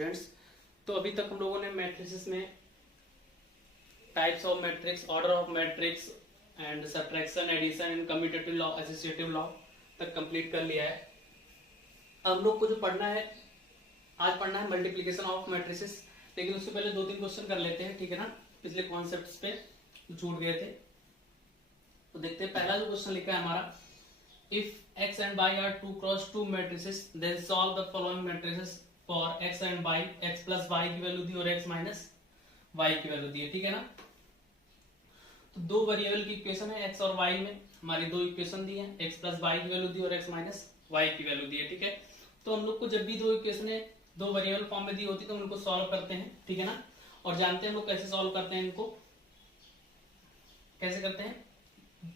Students. तो अभी तक हम लोगों ने मैट्रिसेस में types of matrix, order of matrix and subtraction, addition and commutative law, associative law तक कंप्लीट कर लिया है। हम लोग को जो पढ़ना है, आज पढ़ना है मल्टीप्लिकेशन ऑफ मैट्रिसेस। लेकिन उससे पहले 2-3 क्वेश्चन कर लेते हैं, ठीक है ना, पिछले कॉन्सेप्ट्स पे छूट गए थे। तो देखते हैं, पहला जो क्वेश्चन लिखा है हमारा, if x and y are 2 cross 2 matrices then solve the following matrices for x and y, x plus y की वैल्यू दी और x माइनस y की वैल्यू दी है, ठीक है ना। तो दो वेरिएबल की इक्वेशन है x और y में, हमारी दो इक्वेशन दी है, x प्लस y की वैल्यू दी और x माइनस y की वैल्यू दी है, ठीक है। तो हम लोग को जब भी दो इक्वेशन दो वेरिएबल फॉर्म में दी होती तो हम उनको सॉल्व करते हैं, ठीक है ना। और जानते हैं हम लोग कैसे सॉल्व करते हैं, इनको कैसे करते हैं।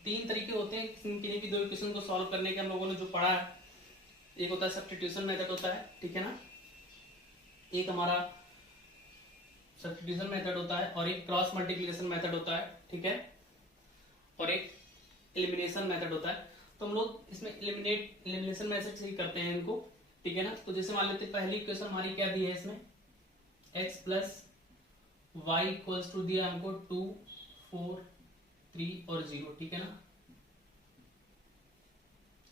3 तरीके होते हैं किन्हीं भी दो इक्वेशन को सॉल्व करने के, हम लोगों ने जो पढ़ा है। एक होता है सब्स्टिट्यूशन मेथड होता है, ठीक है ना, एक हमारा सब्स्टिट्यूशन मेथड होता है, और एक क्रॉस मल्टीप्लिकेशन मेथड होता है, ठीक है, और एक एलिमिनेशन मेथड होता है। तो हम लोग इसमें एलिमिनेशन मेथड से ही करते हैं इनको, ठीक है ना। तो जैसे मान लेते हैं पहली इक्वेशन हमारी क्या दी है, इसमें x plus Y equals to दिया हमको 2, 4, 3 और 0, ठीक है ना,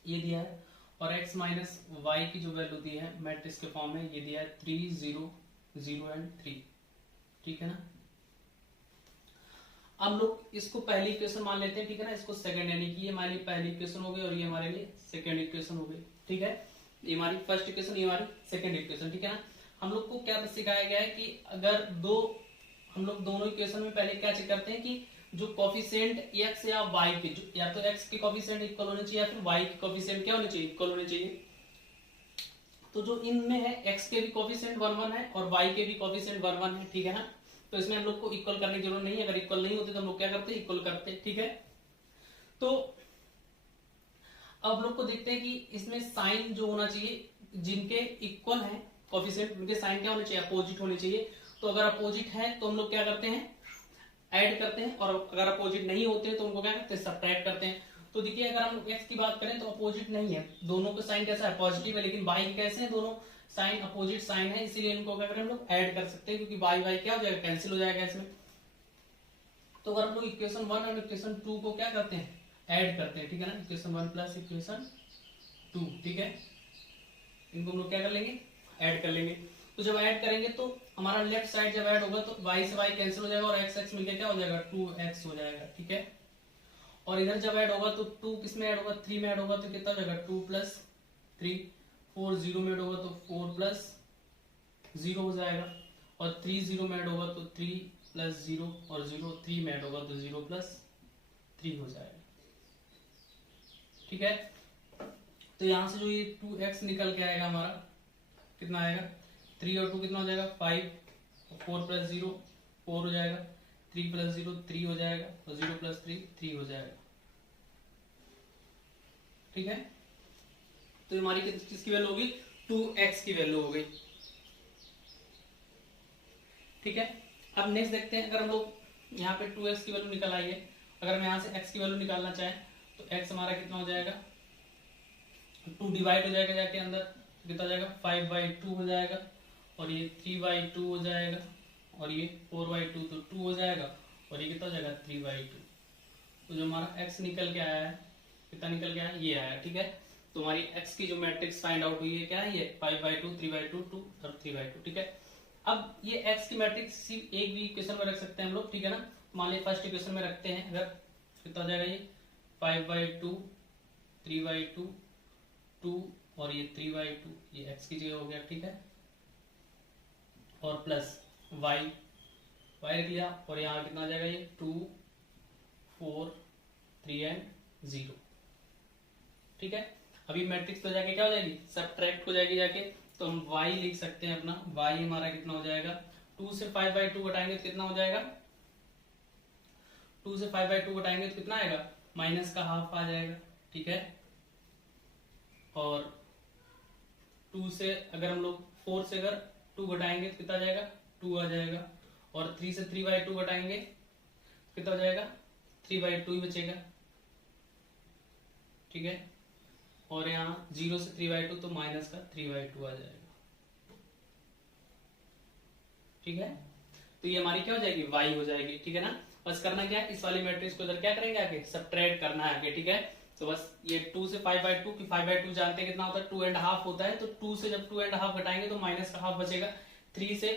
ये दिया है। और x माइनस वाई की जो वैल्यू दी है मैट्रिक्स के फॉर्म में, ये दिया है 3, 0, 0 एंड 3, ठीक है ना। हम लोग इसको पहली इक्वेशन मान लेते हैं, ठीक है ना, इसको सेकंड, यानी कि ये हमारी पहली इक्वेशन हो गई और ये हमारे लिए सेकंड इक्वेशन हो गई, ठीक है। ये हमारी फर्स्ट इक्वेशन, ये हमारी सेकंड इक्वेशन, ठीक है ना। हम लोग को क्या सिखाया गया है कि अगर हम लोग दोनों इक्वेशन में पहले क्या चेक करते हैं कि जो कोफिशिएंट x या y के, या तो x के कोफिशिएंट इक्वल होने चाहिए या फिर y के कोफिशिएंट क्या होने चाहिए, इक्वल होने चाहिए। तो जो इनमें है x के भी कोफिशिएंट 1 1 है और y के भी कोफिशिएंट 1 1 है, ठीक है ना। तो इसमें हम लोग को इक्वल करने की जरूरत नहीं है, अगर इक्वल नहीं होते तो हम लोग क्या करते हैं, इक्वल करते, ठीक है। तो अब लोग को देखते हैं कि इसमें साइन जो होना चाहिए, जिनके इक्वल है कोफिशिएंट, उनके साइन क्या होने चाहिए, अपोजिट होने चाहिए। तो अगर अपोजिट है तो हम लोग क्या करते हैं, ऐड करते हैं, और अगर अपोजिट नहीं होते हैं तो उनको क्या करते हैं, सब्ट्रैक्ट करते हैं। तो देखिए, अगर हम x की बात करें तो अपोजिट नहीं है, दोनों का साइन कैसा है, पॉजिटिव है, लेकिन y कैसे है, दोनों साइन अपोजिट साइन है, इसीलिए इनको क्या करें, हम लोग ऐड कर सकते हैं, क्योंकि y क्या हो जाएगा, कैंसिल हो जाएगा इसमें। तो अगर हम लोग इक्वेशन 1 और इक्वेशन 2 को क्या करते हैं, ऐड करते हैं, ठीक है ना, इक्वेशन 1 प्लस इक्वेशन 2, ठीक है, इनको हम लोग क्या कर लेंगे, ऐड कर लेंगे। तो जब ऐड करेंगे तो हमारा लेफ्ट साइड जब ऐड होगा तो y से y कैंसिल हो जाएगा और x x मिलकर क्या हो जाएगा, 2x हो जाएगा, ठीक है। और इधर जब ऐड होगा तो 2 किस में ऐड होगा, 3 में ऐड होगा तो कितना हो जाएगा, 2 प्लस 3, 4 0 में ऐड होगा तो 4 प्लस 0 हो जाएगा, और 3 0 में ऐड होगा तो 3 प्लस 0, और 0 3 में ऐड होगा तो 0 प्लस 3 हो जाएगा, ठीक है। तो यहां से जो ये 2x निकल के आएगा हमारा, कितना आएगा, 3 और 2 कितना हो जाएगा, 5, 4 प्लस 0 4 हो जाएगा, 3 प्लस 0 3 हो जाएगा, और 0 प्लस 3 3 हो जाएगा, ठीक है। तो हमारी किसकी वैल्यू होगी, 2x की वैल्यू हो गई, ठीक है। अब नेक्स्ट देखते हैं, अगर हम लोग यहाँ पे 2x की वैल्यू निकल आई है, अगर हम यहाँ से x की वैल्यू निकालना चाहें तो x हमारा कितना हो जाएगा, 2 डिवाइड हो जाएगा जाके अंदर, कितना हो जाएगा, 5/2 हो जाएगा, और ये 3/2 हो जाएगा, और ये 4/2 तो 2 हो जाएगा, और ये कितना हो जाएगा, 3/2। तो जो हमारा x निकल के आया है, कितना निकल के आया, ये आया, ठीक है। तो हमारी x की जो मैट्रिक्स फाइंड आउट हुई है, क्या है, ये 5/2, 3/2, 2 और 3/2, ठीक है। अब ये x की मैट्रिक्स सिर्फ एक भी इक्वेशन में रख सकते हैं हम लोग, ठीक है ना। मान लीजिए फर्स्ट इक्वेशन में रखते हैं, अगर कितना हो जाएगा, ये 5/2, 3/2, 2 और ये 3/2, ये x की जगह हो गया, ठीक है, और प्लस y रख लिया, और यहाँ कितना आ जाएगा, ये 2, 4, 3 एंड 0, ठीक है। अभी मैट्रिक्स तो जाके क्या हो जाएगी, सब्ट्रैक्ट हो जाएगी जाके, तो हम y लिख सकते हैं अपना, y हमारा कितना हो जाएगा, 2 से 5/2 घटाएंगे तो कितना हो जाएगा, 2 से 5/2 घटाएंगे तो कितना आएगा, माइनस का हाफ आ जाएगा, ठीक है। और 2 से अगर हम लोग 4 से अगर 2 घटाएंगे तो कितना आ जाएगा, 2 आ जाएगा, और 3 से 3/2 घटाएंगे कितना हो जाएगा, 3/2 ही बचेगा, ठीक है। और यहाँ 0 से 3/2 तो माइनस का 3/2 आ जाएगा, ठीक है। तो ये हमारी क्या हो जाएगी, y हो जाएगी, ठीक है ना। बस करना क्या है, इस वाली मैट्रिक्स को इधर क्या करेंगे आगे, सब्ट्रैक्ट करना है आगे, ठीक है। तो बस ये 2 से 5/2 की 5/2 जानते हैं कितना होता है, 2.5 होता है। तो 2 से जब 2.5 घटाएंगे तो माइनस का हाफ बचेगा। 3 से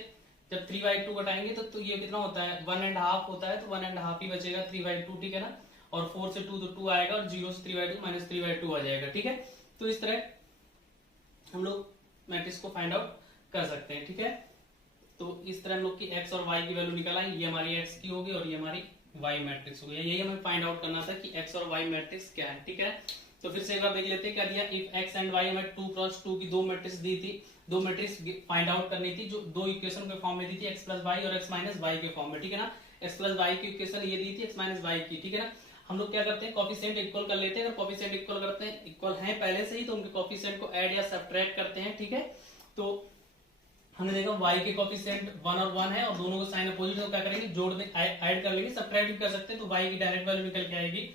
जब 3/2 घटाएंगे तो ये कितना होता है, 1.5 होता है, तो 1.5 ही बचेगा 3/2, ठीक है ना। और 4 से 2 तो 2 आएगा, और 0 से 3/2 माइनस 3/2 आ जाएगा, ठीक है। तो इस तरह हम लोग मैट्रिक्स को फाइंड आउट कर सकते हैं, ठीक है। तो इस तरह हम लोग की x और y की वैल्यू निकल आई, ये हमारी x की होगी और ये हमारी y मैट्रिक्स होगी। यही हमें फाइंड आउट करना था कि x और y मैट्रिक्स क्या है, ठीक है। तो फिर से एक बार देख लेते हैं क्या दिया। इफ x एंड y हमें 2x2 की दो मैट्रिक्स दी थी, दो मैट्रिक्स फाइंड आउट करनी थी जो दो इक्वेशन के फॉर्म में दी थी, x प्लस y और x माइनस y के फॉर्म में, ठीक है ना। x प्लस y की इक्वेशन ये दी थी, x माइनस y की, ठीक है ना। हम लोग क्या करते हैं, कोफिशिएंट इक्वल कर लेते हैं। अगर कोफिशिएंट इक्वल करते हैं, इक्वल है पहले से ही, तो उनके कोफिशिएंट को ऐड या सब्ट्रैक्ट करते हैं, ठीक है। तो हमने देखा y के कोफिशिएंट 1 और 1 है और दोनों को साइन अपोजिट, तो क्या करेंगे, जोड़ दे, ऐड कर लेंगे, सब्ट्रैक्ट भी कर सकते हैं। तो y की डायरेक्ट वैल्यू निकल के आएगी।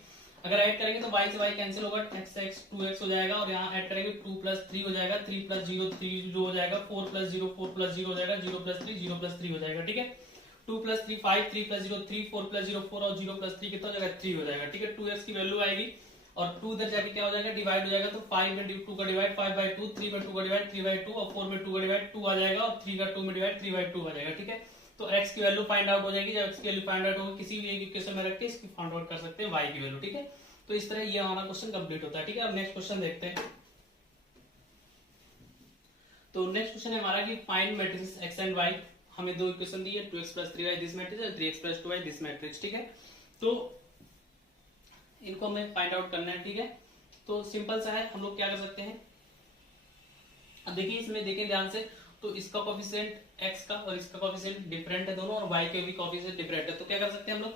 अगर ऐड करेंगे तो y से y कैंसिल होगा, x 2x हो जाएगा, और यहाँ ऐड करेंगे 2 + 3 हो जाएगा, 3 + 0 3 हो जाएगा, 4 + 0 4 + 0 हो जाएगा, 0 + 3 0 + 3 हो जाएगा, ठीक है। 2 + 3 5, 3 + 0 3, 4 + 0 4 और 0 + 3 कितना हो जाएगा, 3 हो जाएगा, ठीक है। 2x की वैल्यू आएगी और 2 इधर जाके क्या हो जाएगा, डिवाइड हो जाएगा। तो 5 में 2 का डिवाइड 5/2, 3 में 2 का डिवाइड 3/2, और 4 में 2 का डिवाइड 2 आ जाएगा, और 3 का 2 में डिवाइड 3/2 आ जाएगा, ठीक है। तो x की वैल्यू फाइंड आउट हो जाएगी। जब x की वैल्यू फाइंड आउट होगी, किसी भी एक इक्वेशन में रख के इसकी फाइंड आउट कर सकते हैं y की वैल्यू, ठीक है। तो इस तरह ये हमारा क्वेश्चन कंप्लीट होता है, ठीक है। अब नेक्स्ट क्वेश्चन देखते हैं। तो नेक्स्ट क्वेश्चन है हमारा कि find matrix x and y। हमें दो इक्वेशन दी है, 2x + 3y दिस मैट्रिक्स और 3x + 2y दिस मैट्रिक्स, ठीक है। तो इनको हमें फाइंड आउट करना है, ठीक है। तो सिंपल सा है, हम लोग क्या कर सकते हैं। अब देखिए इसमें देखें ध्यान से, तो इसका कोफिशिएंट x का और इसका कोफिशिएंट डिफरेंट है दोनों, और y के भी कोफिशिएंट डिफरेंट है। तो क्या कर सकते हैं हम लोग,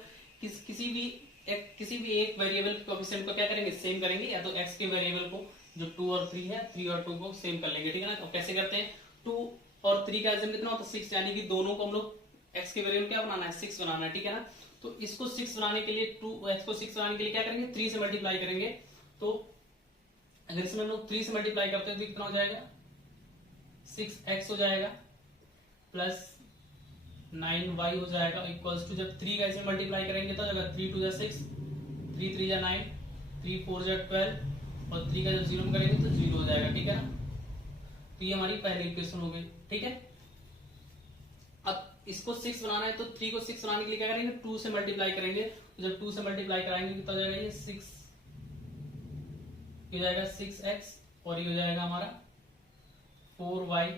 किसी भी एक वेरिएबल के कोफिशिएंट को क्या करेंगे, सेम करेंगे। या तो x के वेरिएबल को जो 2 और 3 है, 3 और 2 को सेम कर लेंगे, ठीक है ना। तो कैसे करते हैं, 2 और 3 का एल्सियम कितना होता है, 6, यानी कि दोनों को हम लोग x के वेरिएबल क्या बनाना है, 6 बनाना है, ठीक है ना। तो इसको 6 बनाने के लिए, 2x को 6 बनाने के लिए क्या करेंगे, 3 से मल्टीप्लाई करेंगे। तो अगर इसमें हम लोग 3 से मल्टीप्लाई करते हैं तो कितना हो जाएगा, 6x हो जाएगा प्लस 9y हो जाएगा, इक्वल्स टू जब 3 का इसमें मल्टीप्लाई करेंगे तो अगर 3 × 2 = 6, 3 × 3 = 9, 3 × 4 = 12, और 3 का जब 0 में करेंगे तो 0 हो जाएगा, ठीक है ना। तो ये हमारी पहली इक्वेशन हो गई, ठीक है। अब इसको 6 बनाना है, तो 3 को 6 बनाने के लिए क्या करेंगे, 2 से मल्टीप्लाई करेंगे। तो जब 2 से मल्टीप्लाई कराएंगे कितना हो जाएगा, ये 6 हो जाएगा 6x, और ये हो जाएगा हमारा 4y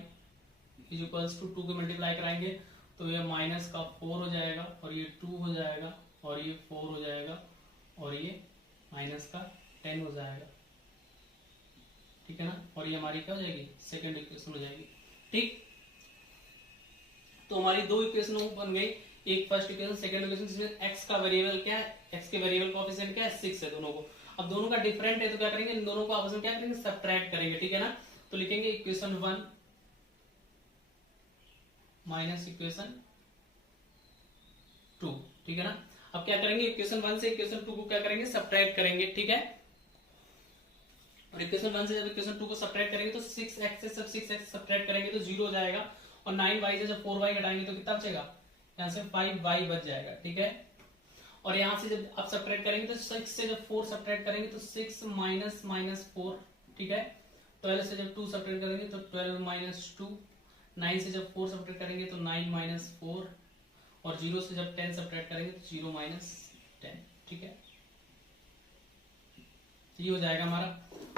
= 2 के मल्टीप्लाई कराएंगे तो ये माइनस का 4 हो जाएगा, और ये 2 हो जाएगा, और ये 4 हो जाएगा, और ये माइनस का 10 हो जाएगा, ठीक है ना। और ये हमारी क्या हो जाएगी, सेकंड इक्वेशन हो जाएगी, ठीक। तो हमारी दो इक्वेशन बन गई, एक फर्स्ट इक्वेशन, सेकंड इक्वेशन, जिसमें x का वेरिएबल क्या है, x के वेरिएबल कोएफिशिएंट क्या है, 6 है दोनों को। अब दोनों का डिफरेंट है तो क्या करेंगे, इन दोनों को आपस में क्या करेंगे, सब्ट्रैक्ट करेंगे, ठीक है ना। तो लिखेंगे इक्वेशन 1 माइनस इक्वेशन 2, ठीक है ना। अब क्या करेंगे, इक्वेशन 1 से इक्वेशन 2 को क्या करेंगे, सब्ट्रैक्ट करेंगे, ठीक है। और इक्वेशन 1 से जब इक्वेशन 2 को सब्ट्रैक्ट करेंगे तो 6x से सब 6x सब्ट्रैक्ट करेंगे तो 0 हो जाएगा, और 9y से जब 4y घटाएंगे तो कितना बचेगा, यहाँ से 5y बच जाएगा, ठीक है। और यहाँ से जब आप सब्ट्रैक्ट करेंगे तो 6 से जब 4 सब्ट्रैक्ट करेंगे तो 6 माइनस 4, ठीक है। 12 से जब 2 सब्ट्रैक्ट करेंगे तो 12 - 2, 9 से जब 4 सब्ट्रैक्ट करेंगे तो 9 - 4, और 0 से जब 10 सब्ट्रैक्ट करेंगे तो 0 - 10, ठीक है। ये हो जाएगा हमारा,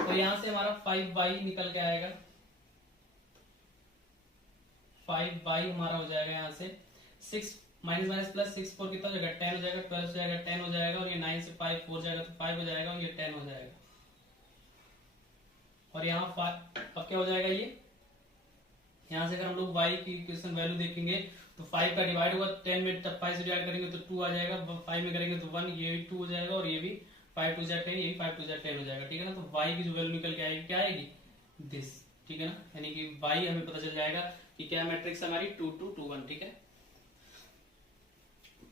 और यहाँ से हमारा 5y निकल के आएगा, 5y हमारा हो जाएगा यहाँ से 6 माइनस प्लस 6 4 कितना हो जाएगा, 10 हो जाएगा, 12 हो जाएगा, 10 हो जाएगा, और ये 9 से 5 4 जाएगा तो 5 हो जाएगा, और ये 10 हो जाएगा। और यहाँ अब क्या हो जाएगा, ये यहाँ से अगर हम लोग y की इक्वेशन वैल्यू देखेंगे तो 5 का डिवाइड होगा 10 में, तब 5 से डिवाइड करेंगे तो 2 आ जाएगा, 5 में करेंगे तो 1, ये भी 2 हो जाएगा, और ये भी 5 2 10, ये भी 5 2 10 हो जाएगा, ठीक है ना। तो y की जो वैल्यू निकल के आएगी, क्या आएगी, दिस, ठीक है ना। यानी कि y हमें पता चल जाएगा कि क्या मैट्रिक्स हमारी 2 2 2 1, ठीक है।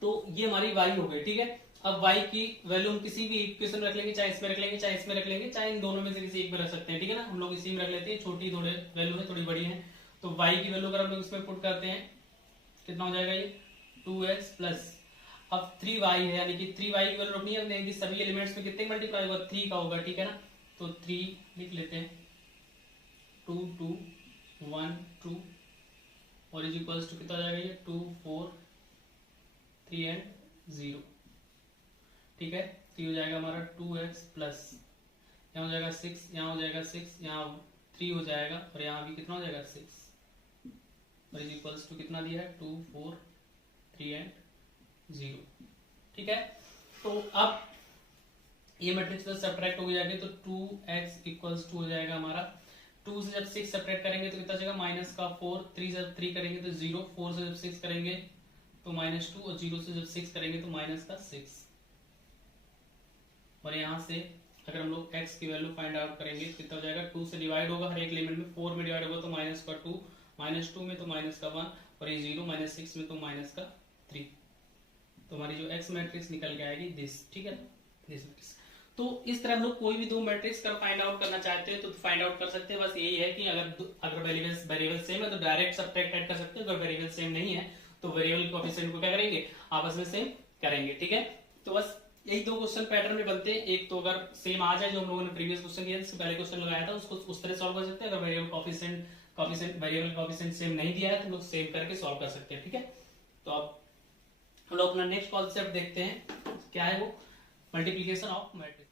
तो ये हमारी y हो गई, ठीक है। अब y की वैल्यू हम किसी भी इक्वेशन रख लेंगे, चाहे इसमें रख लेंगे, चाहे इसमें रख लेंगे, चाहे इन दोनों में से किसी एक में रख सकते हैं, ठीक है ना। हम लोग इसी में रख लेते हैं, छोटी थोड़ी वैल्यू है, थोड़ी बड़ी है। तो y की वैल्यू अगर हम लोग इसमें पुट करते हैं कितना हो जाएगा ये 2x प्लस, अब 3y है यानी कि 3y की वैल्यू रखनी है कि सभी एलिमेंट्स में कितने मल्टीप्लाई होगा 3 का होगा, ठीक है ना। तो 3 लिख लेते हैं, 2 2 1 2 और इज इक्वल्स टू कितना हो जाएगा ये 2 4 3 एंड 0, ठीक है। तो ये हो जाएगा हमारा 2x प्लस, यहाँ हो जाएगा 6, यहाँ हो जाएगा 6, यहाँ 3 हो जाएगा और यहाँ भी कितना हो जाएगा 6 और इज इक्वल्स टू कितना दिया है 2 4 3 एंड 0, ठीक है। तो अब ये मैट्रिक्स से सब्ट्रैक्ट हो जाएगा तो 2x इक्वल्स टू हो जाएगा हमारा 2 से जब 6 सब्ट्रैक्ट करेंगे तो कितना जाएगा माइनस का 4, 3 से जब 3 करेंगे तो 0, 4 से जब 6 करेंगे तो -2 और 0 से जब 6 करेंगे तो माइनस का 6। और यहाँ से अगर हम लोग x की वैल्यू फाइंड आउट करेंगे तो कितना हो जाएगा 2 से डिवाइड होगा हर एक एलिमेंट में, 4 में डिवाइड होगा तो माइनस का 2, -2 में तो माइनस का 1 और ये 0, -6 में तो माइनस का 3। तो हमारी जो x मैट्रिक्स निकल के आएगी दिस, ठीक है, दिस मैट्रिक्स। तो इस तरह हम लोग कोई भी दो मैट्रिक्स का फाइंड आउट करना चाहते हैं तो फाइंड आउट कर सकते हैं। बस यही है कि अगर वेरिएबल सेम है तो डायरेक्ट सब्ट्रैक्ट ऐड कर सकते हैं, अगर वेरिएबल सेम नहीं है तो वेरिएबल कोएफिशिएंट को क्या करेंगे आपस में सेम करेंगे, ठीक है। तो बस यही दो क्वेश्चन पैटर्न में बनते हैं। एक तो अगर सेम आ जाए जो हम लोगों ने प्रीवियस क्वेश्चन किया जिससे पहले क्वेश्चन लगाया था उसको उस तरह सॉल्व कर सकते हैं। अगर वेरिएबल कोएफिशिएंट सेम नहीं दिया है तो हम लोग सेम करके सॉल्व कर सकते हैं, ठीक है। तो अब हम लोग अपना नेक्स्ट कॉन्सेप्ट देखते हैं, क्या है वो मल्टीप्लीकेशन ऑफ मैट्रिक्स।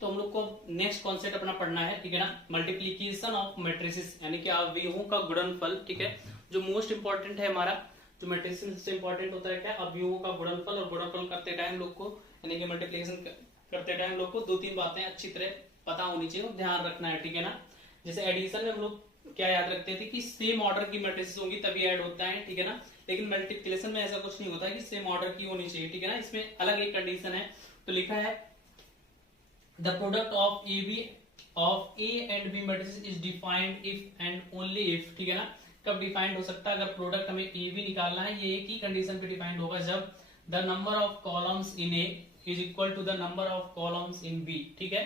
तो हम लोग को नेक्स्ट कॉन्सेप्ट अपना पढ़ना है, ठीक है ना, मल्टीप्लीकेशन ऑफ मैट्रिसेस यानी कि अवयवों का गुणनफल, ठीक है। जो मोस्ट इंपॉर्टेंट है हमारा जो मैट्रिसेस से इंपॉर्टेंट होता है क्या अवयवों का गुणनफल, और गुणनफल करते टाइम लोग को यानी कि मल्टीप्लीकेशन करते टाइम लोग को 2-3 बातें अच्छी तरह पता होनी चाहिए और ध्यान रखना है, ठीक है ना। जैसे एडिशन में हम लोग क्या याद रखते थे कि सेम ऑर्डर की मैट्रिसेस होंगी तभी ऐड होता है, ठीक है ना। लेकिन मल्टीप्लिकेशन में ऐसा कुछ नहीं होता है कि सेम ऑर्डर की होनी चाहिए, ठीक है ना। इसमें अलग एक कंडीशन है। तो लिखा है the product of A and B matrices is defined if and only if, ठीक है ना। कब डिफाइंड हो सकता है अगर प्रोडक्ट हमें ए बी निकालना है, ये एक ही कंडीशन पे डिफाइंड होगा जब the number of columns in A is equal to the number of columns in B, ठीक है।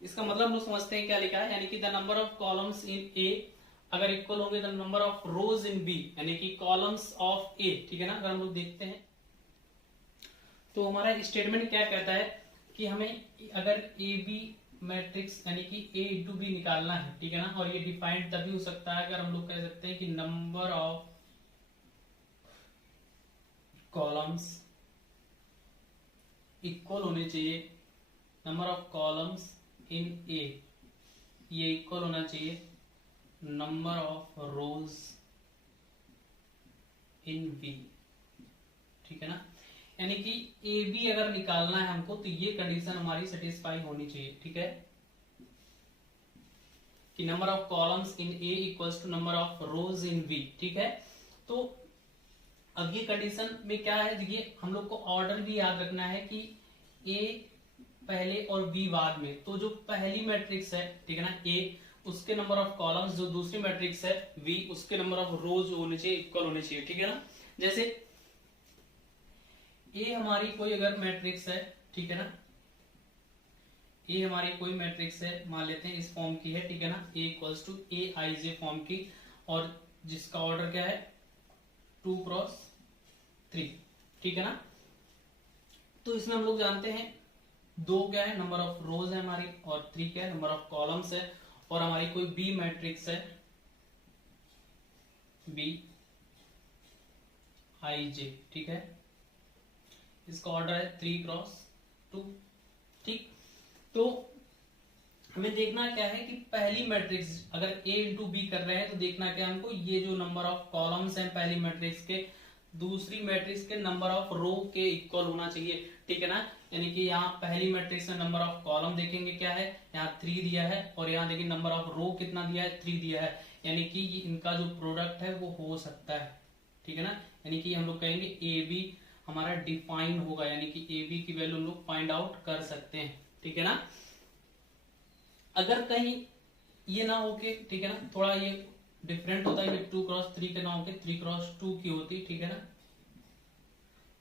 इसका मतलब हम लोग समझते हैं क्या लिखा है, यानी कि the number of columns in A अगर इक्वल होंगे the number of rows in B यानी कि कॉलम्स ऑफ ए, ठीक है ना। अगर हम लोग देखते हैं तो हमारा स्टेटमेंट क्या कहता है कि हमें अगर ए बी मैट्रिक्स यानी कि ए इंटू बी निकालना है, ठीक है ना। और ये डिफाइंड तभी हो सकता है अगर हम लोग कह सकते हैं कि नंबर ऑफ कॉलम्स इक्वल होने चाहिए, number of columns in A ये इक्वल होना चाहिए number of rows in B, ठीक है ना। यानी कि ए बी अगर निकालना है हमको तो ये कंडीशन हमारी सेटिस्फाई होनी चाहिए, ठीक है, कि number of columns in A equals to number of rows in B, ठीक है। तो अब ये कंडीशन में क्या है, देखिए हम लोग को ऑर्डर भी याद रखना है कि ए पहले और बी बाद में। तो जो पहली मैट्रिक्स है, ठीक है ना, ए उसके नंबर ऑफ कॉलम्स, जो दूसरी मैट्रिक्स है वी उसके नंबर ऑफ रोज होने चाहिए इक्वल होने चाहिए, ठीक है ना। जैसे ए हमारी कोई अगर मैट्रिक्स है, ठीक है ना, ए हमारी कोई मैट्रिक्स है मान लेते हैं इस फॉर्म की है, ठीक है ना, A equals to A I J form की और जिसका ऑर्डर क्या है 2 क्रॉस 3, ठीक है ना। तो इसमें हम लोग जानते हैं 2 क्या है नंबर ऑफ रोज है हमारी और 3 क्या है नंबर ऑफ कॉलम्स है। और हमारी कोई बी मैट्रिक्स है बी आई जे, ठीक है, इसका ऑर्डर है 3 क्रॉस 2, ठीक। तो हमें देखना क्या है कि पहली मैट्रिक्स अगर ए इंटू बी कर रहे हैं तो देखना क्या हमको ये जो नंबर ऑफ कॉलम्स हैं पहली मैट्रिक्स के दूसरी मैट्रिक्स के नंबर ऑफ रो के इक्वल होना चाहिए, ठीक है ना। यानी कि यहाँ पहली मैट्रिक्स में नंबर ऑफ कॉलम देखेंगे क्या है, यहाँ 3 दिया है और यहाँ देखिए नंबर ऑफ रो कितना दिया है 3 दिया है, यानी कि इनका जो प्रोडक्ट है वो हो सकता है, ठीक है ना। यानी कि हम लोग कहेंगे ए बी हमारा डिफाइन होगा, यानी कि ए बी की वैल्यू हम लोग फाइंड आउट कर सकते हैं, ठीक है ना। अगर कहीं ये ना होके, ठीक है ना, थोड़ा ये डिफरेंट होता है, 2 क्रॉस 3 के ना होके 3 क्रॉस 2 की होती, ठीक है ना।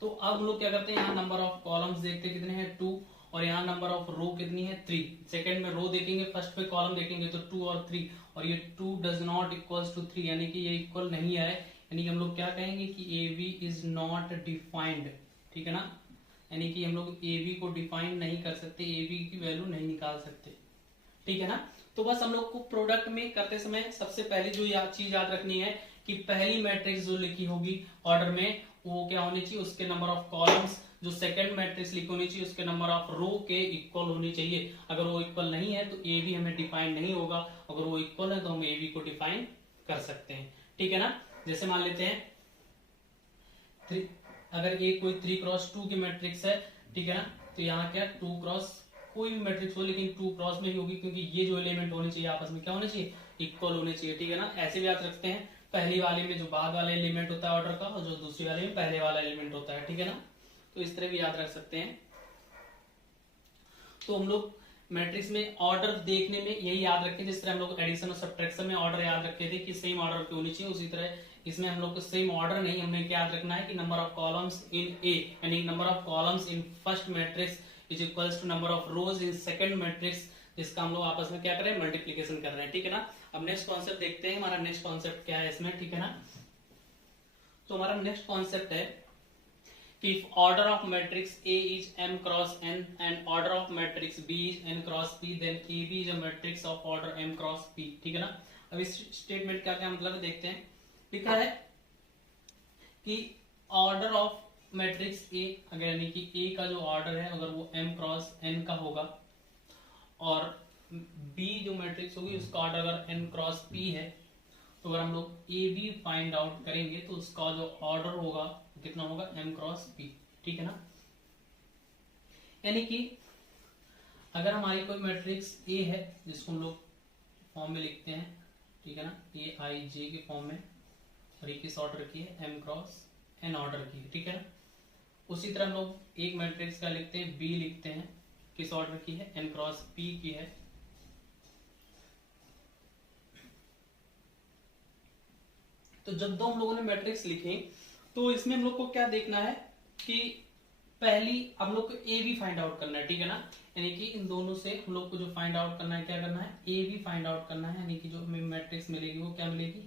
तो अब हम लोग क्या करते हैं यहाँ नंबर ऑफ कॉलम्स देखते हैं कितने हैं 2 और यहाँ नंबर ऑफ रो कितनी है 3। सेकंड में रो देखेंगे, फर्स्ट पे कॉलम देखेंगे तो 2 और 3, और ये 2 डज नॉट इक्वल्स टू 3, यानी कि ये इक्वल नहीं है, यानी कि हम लोग क्या कहेंगे कि AB इज नॉट डिफाइंड, ठीक है ना, यानी कि हम लोग AB को डिफाइन नहीं कर सकते, AB की वैल्यू नहीं निकाल सकते, ठीक है ना। तो बस हम लोग को प्रोडक्ट में करते समय सबसे पहले जो चीज याद रखनी है कि पहली मैट्रिक्स जो लिखी होगी ऑर्डर में वो क्या होनी चाहिए, उसके नंबर ऑफ कॉलम्स, जो सेकंड मैट्रिक्स लिखी होनी चाहिए उसके नंबर ऑफ रो के इक्वल होनी चाहिए। अगर वो इक्वल नहीं है तो ए बी हमें डिफाइन नहीं होगा, अगर वो इक्वल है तो हम ए बी को डिफाइन कर सकते हैं, ठीक है ना। जैसे मान लेते हैं अगर ये कोई 3x2 की मैट्रिक्स है, ठीक है ना, तो यहाँ क्या 2x कोई भी मैट्रिक्स हो लेकिन 2x में ही होगी, क्योंकि ये जो एलिमेंट होने चाहिए आपस में क्या होने चाहिए, इक्वल होने चाहिए, ठीक है ना। ऐसे भी याद रखते हैं, पहली वाले में जो बाद वाला एलिमेंट होता है ऑर्डर का, और जो दूसरी वाले में पहले वाला एलिमेंट होता है, ठीक है ना। तो इस तरह भी याद रख सकते हैं। तो हम लोग मैट्रिक्स में ऑर्डर देखने में यही याद रखें, जिस तरह हम लोग एडिशन और सब्ट्रैक्शन में ऑर्डर याद रखे थे कि सेम ऑर्डर की होनी चाहिए, उसी तरह इसमें हम लोग को सेम ऑर्डर नहीं, हमें क्या याद रखना है कि number of columns in A, यानी number of columns in first matrix is equals to number of rows in second matrix, जिसका हम लोग आपस में क्या कर रहे हैं, मल्टीप्लीकेशन कर रहे हैं, ठीक है ना। अब नेक्स्ट कॉन्सेप्ट देखते हैं, हमारा नेक्स्ट कॉन्सेप्ट क्या है इसमें, ठीक है ना। तो हमारा नेक्स्ट कॉन्सेप्ट है कि if order of matrix A is m cross n and order of matrix B is n cross p, then AB is a matrix of order m cross p, ठीक है ना। अब इस स्टेटमेंट का क्या मतलब है देखते हैं। लिखा है कि ऑर्डर ऑफ मैट्रिक्स A, अगर यानी कि A का जो ऑर्डर है अगर वो m क्रॉस n का होगा, और B जो मैट्रिक्स होगी उसका ऑर्डर अगर n क्रॉस p है, तो अगर हम लोग AB फाइंड आउट करेंगे तो उसका जो ऑर्डर होगा कितना होगा, m क्रॉस p, ठीक है ना। यानी कि अगर हमारी कोई मैट्रिक्स A है जिसको हम लोग फॉर्म में लिखते हैं, ठीक है ना, Aij के फॉर्म में, और ये किस ऑर्डर की है, m क्रॉस n ऑर्डर की है, ठीक है ना। उसी तरह हम लोग एक मैट्रिक्स का लिखते हैं B, लिखते हैं किस ऑर्डर की है, n क्रॉस p की है। तो जब दो हम लोगों ने मैट्रिक्स लिखे तो इसमें हम लोग को क्या देखना है कि पहली हम लोग को ए बी फाइंड आउट करना है, ठीक है ना। यानी कि इन दोनों से हम लोग को जो फाइंड आउट करना है, क्या करना है, ए बी फाइंड आउट करना है, यानी कि जो हमें मैट्रिक्स मिलेगी वो क्या मिलेगी,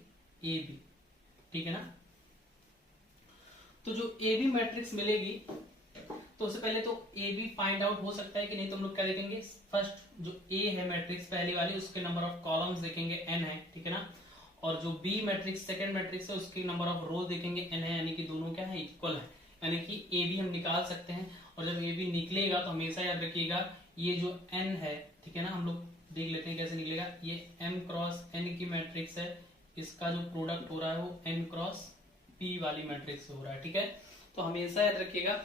ए बी, ठीक है ना। तो जो ए बी मैट्रिक्स मिलेगी तो उससे पहले तो ए बी फाइंड आउट हो सकता है कि नहीं, तो हम लोग क्या देखेंगे, फर्स्ट जो ए है मैट्रिक्स पहली वाली उसके नंबर ऑफ कॉलम्स देखेंगे n है, ठीक है ना, और जो बी मैट्रिक्स सेकंड मैट्रिक्स है उसकी नंबर ऑफ रोज देखेंगे n है, यानी कि दोनों क्या है, इक्वल है, यानी कि ए बी हम निकाल सकते हैं। और जब ए बी निकलेगा तो हमेशा याद रखिएगा ये जो n है, ठीक है ना, हम लोग देख लेते हैं कैसे निकलेगा। ये m क्रॉस n की मैट्रिक्स है, इसका जो प्रोडक्ट हो रहा है वो n क्रॉस p वाली मैट्रिक्स हो रहा है, ठीक है। तो हमेशा याद रखिएगा,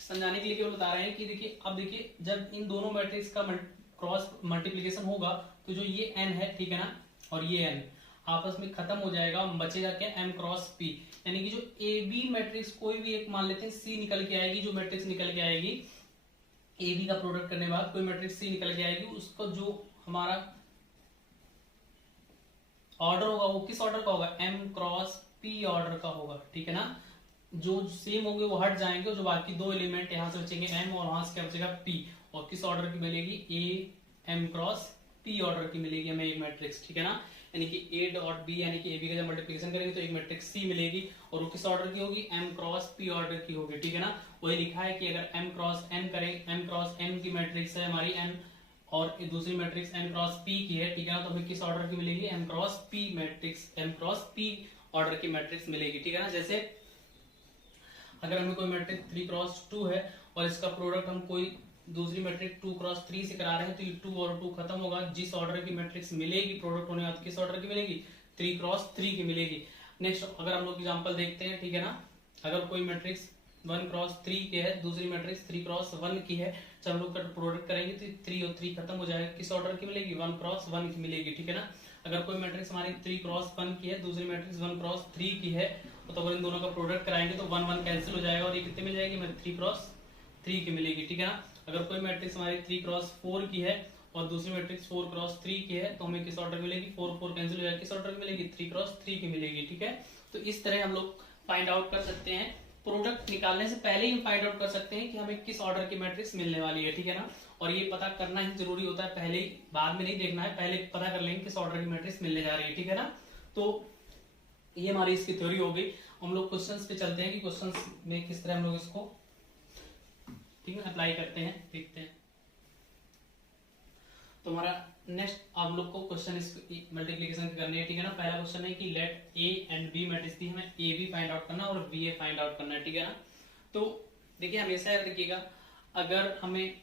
समझाने के लिए केवल बता रहे हैं कि देखिए, अब देखिए जब इन दोनों मैट्रिक्स का क्रॉस मल्टीप्लीकेशन होगा तो जो ये n है, ठीक है ना, और ये n आपस में खत्म हो जाएगा, बचेगा क्या, m क्रॉस p, यानी कि जो ए बी मैट्रिक्स कोई भी एक मान लेते हैं C निकल के आएगी, जो मैट्रिक्स निकल के आएगी ए बी का प्रोडक्ट करने के बाद कोई मैट्रिक्स C निकल के आएगी, उसका जो हमारा ऑर्डर होगा वो किस ऑर्डर का होगा, m क्रॉस p ऑर्डर का होगा, ठीक है ना। जो सेम होंगे वो हट जाएंगे, जो बाकी दो एलिमेंट यहाँ से बचेंगे m और वहां से क्या बचेगा p, और किस ऑर्डर की मिलेगी, a m cross p order की मिलेगी हमें एक मैट्रिक्स, ठीक है ना। यानी कि a डॉट b, यानी कि a b का जब मल्टीप्लिकेशन करेंगे तो एक मैट्रिक्स C मिलेगी, और वो किस ऑर्डर की होगी, m क्रॉस p ऑर्डर की होगी, ठीक है ना। वही लिखा है कि अगर m क्रॉस n करें, m क्रॉस n की मैट्रिक्स है हमारी n, और दूसरी मैट्रिक्स n क्रॉस p की है, ठीक है ना, तो हमें किस ऑर्डर की मिलेगी, m cross p matrix, m cross p order की मैट्रिक्स मिलेगी, ठीक है ना। जैसे अगर हमें कोई मैट्रिक्स 3x2 है और इसका प्रोडक्ट हम कोई दूसरी मैट्रिक्स 2x3 से करा रहे हैं, तो ये 2 और 2 खत्म होगा, जिस ऑर्डर की मैट्रिक्स मिलेगी प्रोडक्ट होने वाली किस ऑर्डर की मिलेगी, 3x3 की मिलेगी। नेक्स्ट अगर हम लोग एग्जांपल देखते हैं, ठीक है ना, अगर कोई मैट्रिक्स 1x3 के है, दूसरी मैट्रिक्स 3x1 की है, जब हम लोग प्रोडक्ट करेंगे तो 3 और 3 खत्म हो जाएगा, किस ऑर्डर की मिलेगी, 1x1 की मिलेगी, ठीक है ना। अगर कोई मैट्रिक्स हमारी 3x1 की है, दूसरी मैट्रिक्स 1x3 की है, तो अगर इन दोनों का प्रोडक्ट कराएंगे तो 1 1 कैंसिल हो जाएगा, और ये कितने मिल जाएगी, हमें 3x3 की मिलेगी, ठीक है ना। अगर कोई मैट्रिक्स हमारी 3x4 की है और दूसरी मैट्रिक्स 4x3 की है, तो हमें किस ऑर्डर की मिलेगी, 4 4 कैंसिल हो जाएगा, किस ऑर्डर की मिलेगी, 3x3 की मिलेगी, ठीक है। तो इस तरह हम लोग फाइंड आउट कर सकते हैं प्रोडक्ट निकालने से पहले ही फाइंड आउट कर सकते हैं कि हमें किस ऑर्डर की मैट्रिक्स मिलने वाली है, ठीक है ना। और ये पता करना ही जरूरी होता है पहले ही, बाद में नहीं देखना है, पहले पता कर लेंगे किस ऑर्डर की मैट्रिक्स मिलने जा रही है, ठीक है ना। तो ये हमारी इसकी थ्योरी हो गई। हम लोग क्वेश्चंस पे चलते हैं कि क्वेश्चंस में किस तरह हम लोग इसको, ठीक है, अप्लाई करते हैं, देखते हैं। तो हमारा नेक्स्ट आप लोग को क्वेश्चन इस मल्टीप्लिकेशन करनी है, ठीक है ना। पहला क्वेश्चन है कि let A and B matrix दी, हमें ए बी फाइंड आउट करना और बी ए फाइंड आउट करना है, ठीक है ना। तो देखिए हमेशा याद रखिएगा, अगर हमें,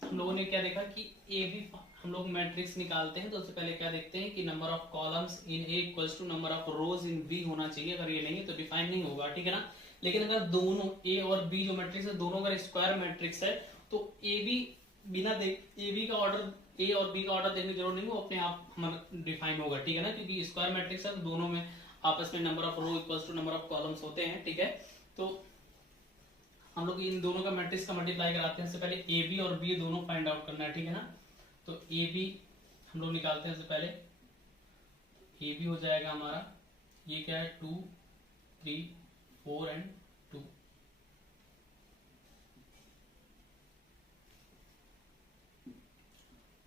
हम लोगों ने क्या देखा कि ए बी हम लोग मैट्रिक्स निकालते हैं तो उससे पहले क्या देखते हैं कि number of columns in A equals to number of rows in B होना चाहिए। अगर ये नहीं है तो डिफाइन नहीं होगा, ठीक है ना। लेकिन अगर दोनों ए और बी जो मैट्रिक्स है दोनों अगर स्क्वायर मैट्रिक्स है तो ए बी बिना देख, ए बी का ऑर्डर, ए और बी का ऑर्डर देखने की जरूरत नहीं, वो अपने आप हमारा डिफाइन होगा, ठीक है ना। क्योंकि स्क्वायर मैट्रिक्स है तो दोनों में आपस में number of row equals to number of columns होते हैं, ठीक है। तो हम लोग इन दोनों का मैट्रिक्स का मल्टीप्लाई कराते हैं। सबसे पहले ए बी और बी दोनों फाइंड आउट करना है, ठीक है ना। तो ए बी हम लोग निकालते हैं। सबसे पहले ए बी हो जाएगा हमारा, ये क्या है, 2 3 4 एंड 2,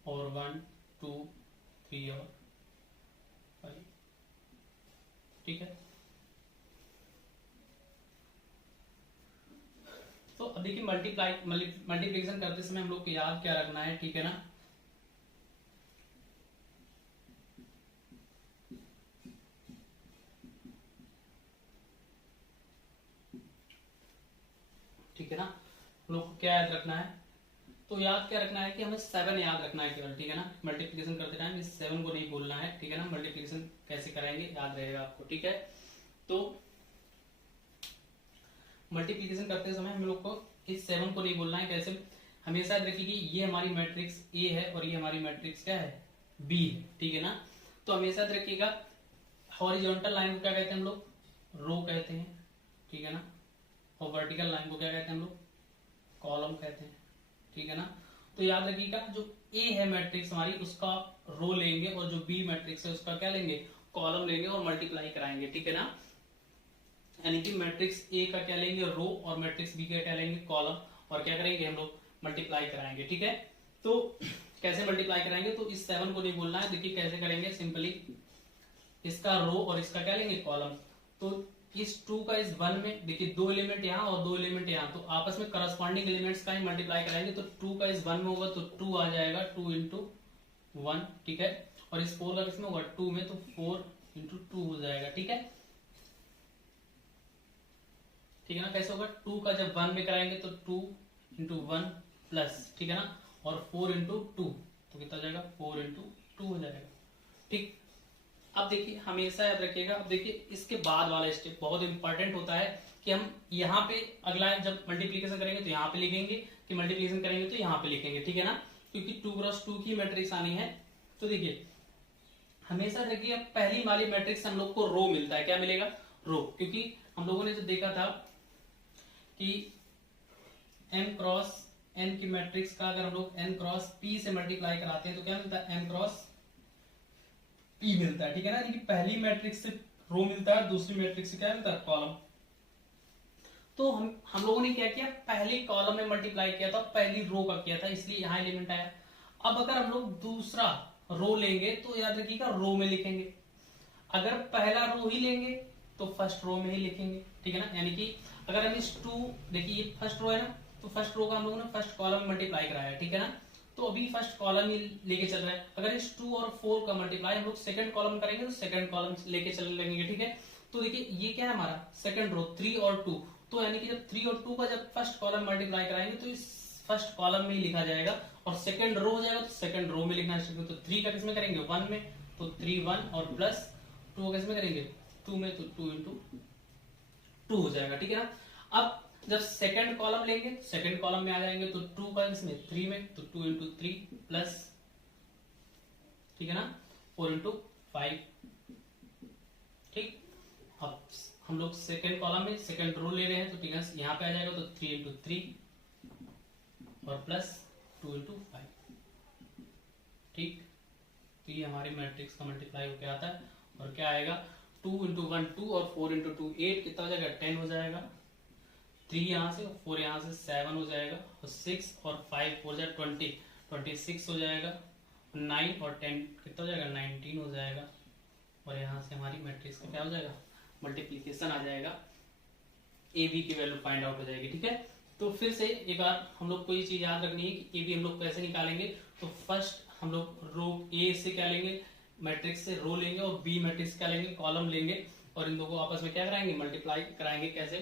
और 1 2 3 और 5, ठीक है। तो अब देखिए मल्टीप्लिकेशन करते समय हम लोग को याद क्या रखना है, ठीक है ना। ठीक है ना, हम लोग को क्या याद रखना है, तो याद क्या रखना है कि हमें 7 याद रखना है केवल, ठीक है ना। मल्टीप्लिकेशन करते टाइम इस 7 को नहीं भूलना है, ठीक है ना। मल्टीप्लिकेशन कैसे करेंगे याद रहेगा आपको, ठीक है। तो मल्टीप्लिकेशन करते समय हम लोग को इस 7 को नहीं भूलना है। कैसे, हमेशा याद रखिए कि ये हमारी मैट्रिक्स ए है और ये हमारी मैट्रिक्स क्या है, बी है, ठीक है ना। तो हमेशा याद रखिएगा हॉरिजॉन्टल लाइन को क्या कहते हैं हम लोग, रो कहते हैं, ठीक है ना। और वर्टिकल लाइन को क्या कहते हैं हम लोग, कॉलम कहते हैं, ठीक है ना। तो याद रखिएगा जो ए है मैट्रिक्स हमारी, उसका रो लेंगे और जो बी मैट्रिक्स है उसका क्या लेंगे, कॉलम लेंगे और मल्टीप्लाई कराएंगे, ठीक है ना। यानी कि मैट्रिक्स ए का क्या लेंगे, रो, और मैट्रिक्स बी का क्या लेंगे, कॉलम, और क्या करेंगे हम लोग, मल्टीप्लाई कराएंगे, ठीक है। तो कैसे मल्टीप्लाई कराएंगे, तो इस 7 को नहीं बोलना है। देखिए कैसे करेंगे, सिंपली इसका रो और इसका क्या लेंगे, कॉलम। तो इस 2 का इस 1 में, देखिए 2 एलिमेंट यहाँ और 2 एलिमेंट यहाँ, तो आपस में करस्पॉन्डिंग एलिमेंट्स का ही मल्टीप्लाई कराएंगे। तो 2 का इस 1 में होगा तो 2 आ जाएगा, 2 इंटू 1, ठीक है। और इस 4 का किसमें होगा, 2 में, तो 4 इंटू 2 हो जाएगा, ठीक है। ठीक है ना, कैसे होगा, 2 का जब 1 में कराएंगे तो 2 इंटू 1 प्लस, ठीक है ना, और 4 इंटू 2 तो कितना हो जाएगा, 4 इंटू 2 हो जाएगा, ठीक। अब देखिए हमेशा याद रखिएगा, अब देखिए इसके बाद वाला स्टेप बहुत इंपॉर्टेंट होता है कि हम यहाँ पे अगला जब मल्टीप्लिकेशन करेंगे तो यहाँ पे लिखेंगे, कि मल्टीप्लिकेशन करेंगे तो यहाँ पे लिखेंगे, ठीक है ना। क्योंकि 2x2 की मैट्रिक्स आनी है। तो देखिए हमेशा देखिए पहली वाली मैट्रिक्स हम लोग को रो मिलता है, क्या मिलेगा, रो। क्योंकि हम लोगों ने जब देखा था कि m क्रॉस n की मैट्रिक्स का अगर हम लोग n क्रॉस p से मल्टीप्लाई कराते हैं तो क्या मिलता है, m क्रॉस p मिलता है, ठीक है ना। यानी कि पहली मैट्रिक्स से रो मिलता है, दूसरी मैट्रिक्स से क्या मिलता है, कॉलम। तो हम लोगों ने क्या किया, पहली कॉलम में मल्टीप्लाई किया था, पहली रो का किया था, इसलिए यहाँ एलिमेंट आया। अब अगर हम लोग दूसरा रो लेंगे तो याद रखिएगा रो में लिखेंगे, अगर पहला रो ही लेंगे तो फर्स्ट रो में ही लिखेंगे, ठीक है ना। यानी कि अगर हम इस 2, देखिए ये फर्स्ट रो है ना, तो फर्स्ट रो का हम लोगों ने फर्स्ट कॉलम में मल्टीप्लाई कराया, ठीक है ना। तो अभी फर्स्ट कॉलम ही लेके चल रहा है। अगर इस 2 और 4 का मल्टीप्लाई हम लोग सेकंड कॉलम करेंगे तो सेकंड कॉलम लेके चलने लगेंगे, ठीक है। तो देखिए ये क्या है हमारा सेकंड रो, 3 और 2। तो यानी कि जब 3 और 2 का जब फर्स्ट कॉलम मल्टीप्लाई कराएंगे तो इस फर्स्ट कॉलम में ही लिखा जाएगा, और सेकंड रो हो जाएगा तो सेकंड रो में लिखना है। तो 3 का किसमें करेंगे, 1 में, तो 3 1, और प्लस 2 किसमें करेंगे, 2 में, तो 2 इंटू 2 हो जाएगा, ठीक है ना। अब जब सेकंड कॉलम लेंगे, सेकंड कॉलम में आ जाएंगे तो 2 का इसमें 3 में, तो 2 इंटू 3 प्लस, ठीक है ना, 4 इंटू 5, ठीक। अब हम लोग सेकंड कॉलम में सेकंड रो ले रहे हैं तो ठीक है, यहाँ पे आ जाएगा तो 3 इंटू 3 और प्लस 2 इंटू 5, ठीक। तो ये हमारी मैट्रिक्स का मल्टीप्लाई होकर आता है, और क्या आएगा, 2 इंटू 1 2 और 4 इंटू 2 8, कितना हो जाएगा, 10 हो जाएगा। 3 यहाँ से, 4 यहाँ से, 7 हो जाएगा, और 6 और 5 हो जाएगा 20, 26 हो जाएगा, 9 और 10 कितना हो जाएगा 19 हो जाएगा, और यहाँ से हमारी मैट्रिक्स का क्या हो जाएगा मल्टीप्लीकेशन आ जाएगा, ए बी की वैल्यू फाइंड आउट हो जाएगी। ठीक है, तो फिर से एक बार हम लोग को ये चीज याद रखनी है कि ए बी हम लोग कैसे निकालेंगे। तो फर्स्ट हम लोग रो ए से क्या लेंगे, मैट्रिक्स से रो लेंगे, और बी मैट्रिक्स क्या लेंगे, कॉलम लेंगे, और इन दोनों को आपस में क्या कराएंगे, मल्टीप्लाई कराएंगे। कैसे,